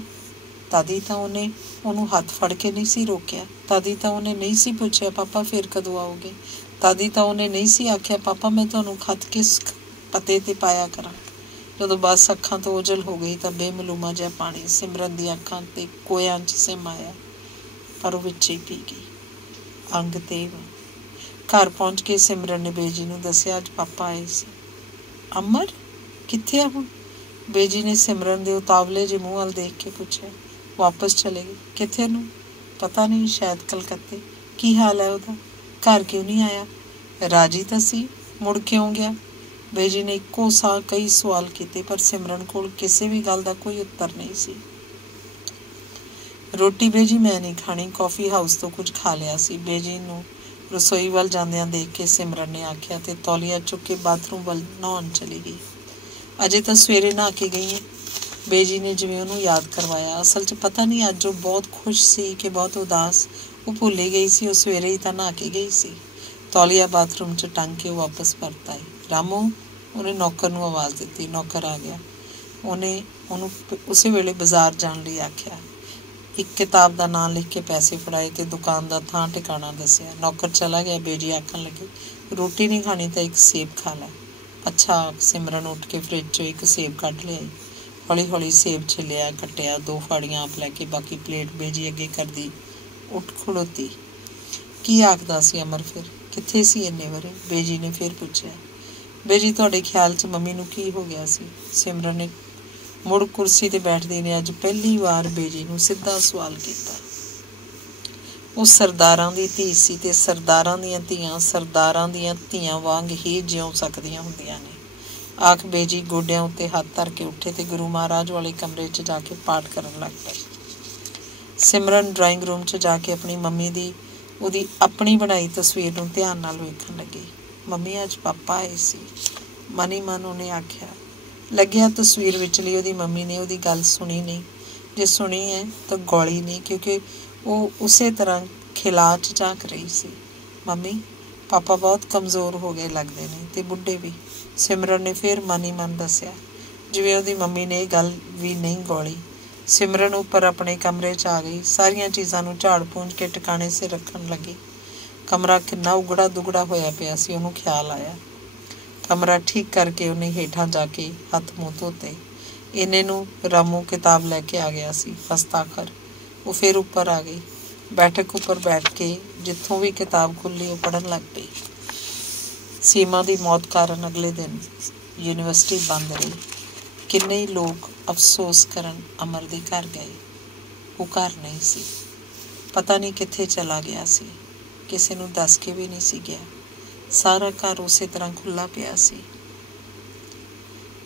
तदी तां उन्हें उन्होंने हथ फड़ के नहीं सी रोकिया। तदी तां उन्हें नहीं सी पूछया, पापा फिर कदों आओगे? तदी तां उन्हें नहीं सी आख्या, पापा मैं तुहानूं खत किस पते ते पाया करां? जदों बस अखां तो ओझल हो गई तां बेमलूमा जिहा पानी सिमरन दी अखां ते कोयां च सिम आया, पर वो विच ही पी गई। अंग तेव। घर पहुंच के सिमरन ने बेजी नूं दसिया, अज पापा आए सी। अमर कित्थे आ हुण? बेजी ने सिमरन दे उतावले जे मूँह वाल देख के पूछा। वापस चले गए। कित्थे नूं? पता नहीं, शायद कलकत्ते। की हाल है उहदा? घर क्यों नहीं आया? राजी तां सी, मुड़ क्यों गया? बेजी ने इक्को साह कई सवाल किए, पर सिमरन कोल किसी भी गल का कोई उत्तर नहीं सी। रोटी बेजी मैं नहीं खानी, कॉफी हाउस तो कुछ खा लिया सी। बेजी नूं रसोई वाल जांदियां देख के सिमरन ने आख्या ते तौलिया चुक के बाथरूम वाल नहाउण चली गई। अजे तो सवेरे नहा के गई है, बेजी ने जिवें उहनूं याद करवाया। असल च पता नहीं अज वो बहुत खुश सी कि बहुत उदास। वो भुल ही गई सी, वो सवेरे ही तो नहा के गई सी। तौलिया बाथरूम च टंग के वापस परत आई। रामू, उन्हें नौकर नूं आवाज़ दी। नौकर आ गया। उन्हें उन्होंने उस वेले बाजार जाने लई आख्या। एक किताब का नाम लिख के पैसे फड़ाए तो दुकान का थां ठिकाना दसिया। नौकर चला गया। बेजी आखन लगी, रोटी नहीं खानी तो एक सेब खा लै। अच्छा। सिमरन उठ के फ्रिज चो एक सेब कढ़ लिया। हौली हौली सेब छिलिया, कट्टिया, 2 फाड़ियां आप लैके बाकी प्लेट बेजी अगे कर दी। उठ खड़ोती। की आखदा सी अमर? फिर कित्थे सी इन्ने वरे? बेजी ने फिर पूछा। बेजी तुहाडे ख्याल च मम्मी नूं की हो गया सी? सिमरन ने मुड़ कुर्सी ते बैठदी ने अज पहली वार बेजी नूं सीधा सवाल किया। वो सरदारां दी धी सी ते सरदारां दीयां धीआं सरदारां दीयां धीआं वांग ही जिउं सकदियां हुंदियां ने। आख बेजी गोडियां उत्ते हथ धर के उठे ते गुरु महाराज वाले कमरे च जाके पाठ करन लग पई। सिमरन ड्राइंग रूम च जाके अपनी मम्मी दी उहदी अपनी बनाई तस्वीर नूं ध्यान नाल वेखण लगी। मम्मी अज पापा आए सी, मन ही मन उन्हें आख्या। लग्या तस्वीर विचली उहदी मम्मी ने उहदी गल सुनी नहीं। जे सुनी है तो गौली नहीं, क्योंकि वो उसे तरह खिलाच झांक रही सी। मम्मी, पापा बहुत कमज़ोर हो गए लगते ने ते बुढ़े भी। सिमरन ने फिर मन ही मन दसिया, जिवें उहदी मम्मी ने गल भी नहीं गौली। सिमरन उपर अपने कमरे च आ गई। सारिया चीज़ां नूं झाड़ पूंज के टिकाणे से रखन लगी। कमरा किन्ना उगड़ा दुगड़ा होया पिया सी, उहनूं ख्याल आया। कमरा ठीक करके उन्हें हेठां जाके हथ मूँह धोते। इन्ने नूं रामू किताब लैके आ गया सी। हस्ताखर वो फिर उपर आ गई। बैठक उपर बैठ के जिथों भी किताब खुली वो पढ़न लग पई। सीमा की मौत कारण अगले दिन यूनिवर्सिटी बंद रही। किन्ने ही लोग अफसोस करन अमर दे घर गए। वो घर नहीं सी, पता नहीं कित्थे चला गया सी। किसी नूं दस के भी नहीं सी गया। सारा घर उस तरह खुला पिया सी।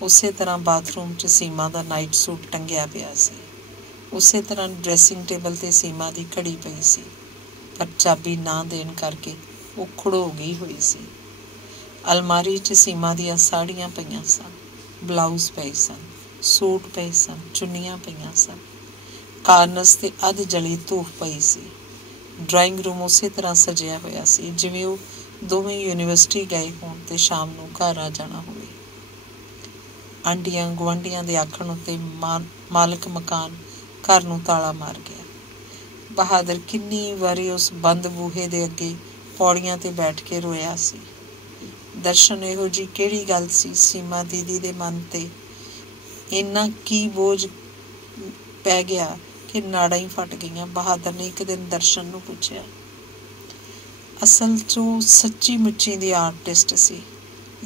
उस तरह बाथरूम च सीमा का नाइट सूट टंगिया पिया सी। उस तरह ड्रैसिंग टेबल ते सीमा की घड़ी पई सी, पर चाबी ना देण करके वो खड़ो गई हुई सी। अलमारी च सीमा दियां साड़ियां पईयां सन, ब्लाउज पे सन, सूट पे सन, चुन्नियां पईयां सन। कार्नस ते अध जली धूफ पई सी। ड्राइंग रूम उस तरह सजिया होया सी जिवें वो दोवें यूनिवर्सिटी गए होण ते शाम नूं घर आ जाना होवे। आंढियां गुआंढियां दे आखण उत्ते मालक मकान घर नूं ताला मार गया। बहादुर किन्नी वारी उस बंद बूहे दे अगे पौड़ियां ते बैठ के रोया सी। दर्शन इहो जी किहड़ी गल सी सीमा दीदी दे मन ते इन्ना की बोझ पै गया कि नाड़ां ही फट गईयां। बहादुर ने एक दिन दर्शन नूं पुछया। असल चो सच्ची मुच्ची दी आर्टिस्ट सी,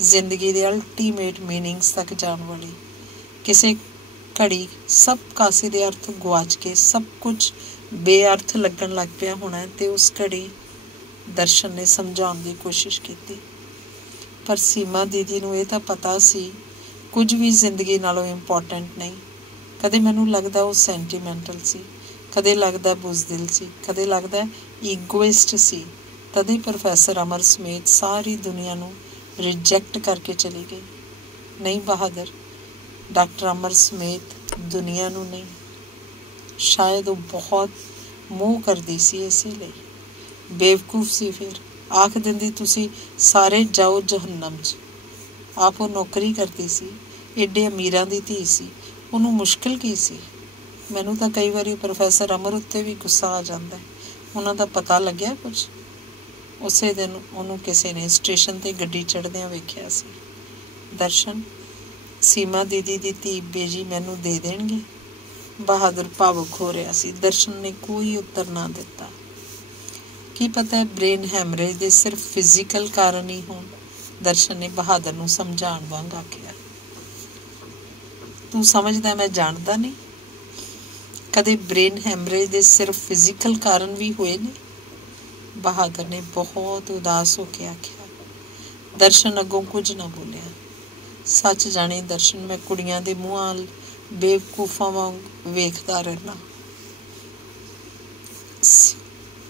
जिंदगी दे अल्टीमेट मीनिंग्स तक जाण वाली। किसे घड़ी सब कासे दे अर्थ गुआच के सब कुछ बेअर्थ लगन लग पिया होना ते उस घड़ी दर्शन ने समझाउण दी कोशिश की। पर सीमा दीदी नूं इह तां पता सी कुछ भी जिंदगी नालों इंपॉर्टेंट नहीं। कदे मैनूं लगदा वो सेंटीमेंटल सी, कदे लगदा बुज़दिल सी, कदे लगदा ईगोइस्ट सी। तदे प्रोफैसर अमर समेत सारी दुनिया नूं रिजैक्ट करके चली गई। नहीं बहादुर, डॉक्टर अमर समेत दुनिया नूं नहीं। शायद वो बहुत मोह करदी सी, इसीलिए बेवकूफ सी। फिर आख दिंदी तुसी सारे जाओ जहन्नम च। आप वो नौकरी करती सी, एडे अमीरां दी धी सी, उन्होंने मुश्किल की सी। मैनू तो कई बार प्रोफैसर अमर उत्ते भी गुस्सा आ जाता है। उन्हों का पता लग्या कुछ? उस दिन उन्होंने किसी ने स्टेशन ते गड्डी चढ़द्या वेख्या सी। दर्शन, सीमा दीदी दी धी बेजी मैनू दे देणगे? बहादुर भावुक हो रहा सी। दर्शन ने कोई उत्तर ना दिता। की पता है ब्रेन हैमरेज दे सिर्फ फिजिकल कारण ही होण। दर्शन ने बहादुर नूं समझाउण वांग आखिया। तू समझदा मैं जानदा नहीं? कदे ब्रेन हैमरेज दे सिर्फ फिजिकल कारण भी हुए ने? बहादुर ने बहुत उदास होकर आखिया। दर्शन अगों कुछ ना बोलिया। सच जाने दर्शन, मैं कुड़ियां दे मूंह अल बेवकूफां वांग वेखदा रहना।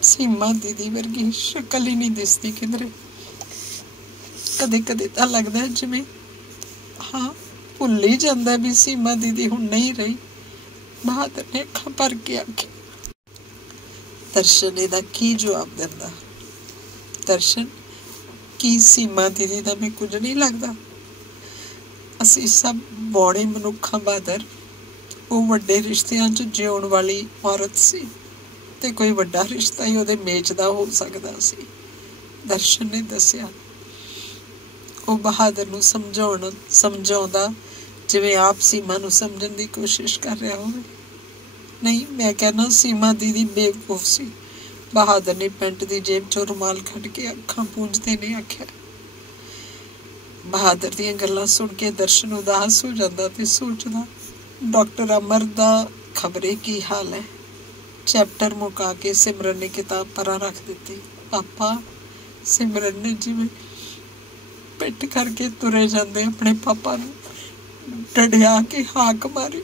सीमा दीदी वर्गी शक्ल ही नहीं दिसती किधरे। कदे कदे तां लगदा है जिवें हाँ भुल ही जांदा भी सीमा दीदी हुण नहीं रही। बहादुर ने अखां भर के आखिया। दर्शन इहदा की जवाब दिंदा? दर्शन, की सीमा दीदी दा मैं कुछ नहीं लगदा? असीं सब बौड़े मनुखां बहादुर। वो वड्डे रिश्तियां च जिउण वाली औरत सी ते कोई वड्डा रिश्ता ही उहदे मेच दा हो सकदा सी। दर्शन ने दस्सिया। वो बहादुर नूं समझाउंदा जिवें आप सीमा नूं समझण दी कोशिश कर रहा होवे। नहीं, मैं कहना सीमा दीदी बेवकूफ सी। बहादुर ने पेंट दी जेब चों रुमाल कढ के अखां पूंजदे ने आख्या। बहादुर दीयां गल्लां सुन के दर्शन उदास हो जांदा ते सोचदा डॉक्टर अमर दा खबरे की हाल है। चैप्टर मुका के सिमरन ने किताब परा रख दी। पापा, सिमरन ने जिवें पिट करके तुरे जांदे अपने पापा नूं डडिया के हाक मारी।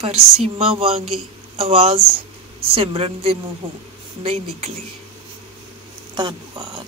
पर सीमा वांगी आवाज सिमरन दे मूंहों नहीं निकली। धन्यवाद।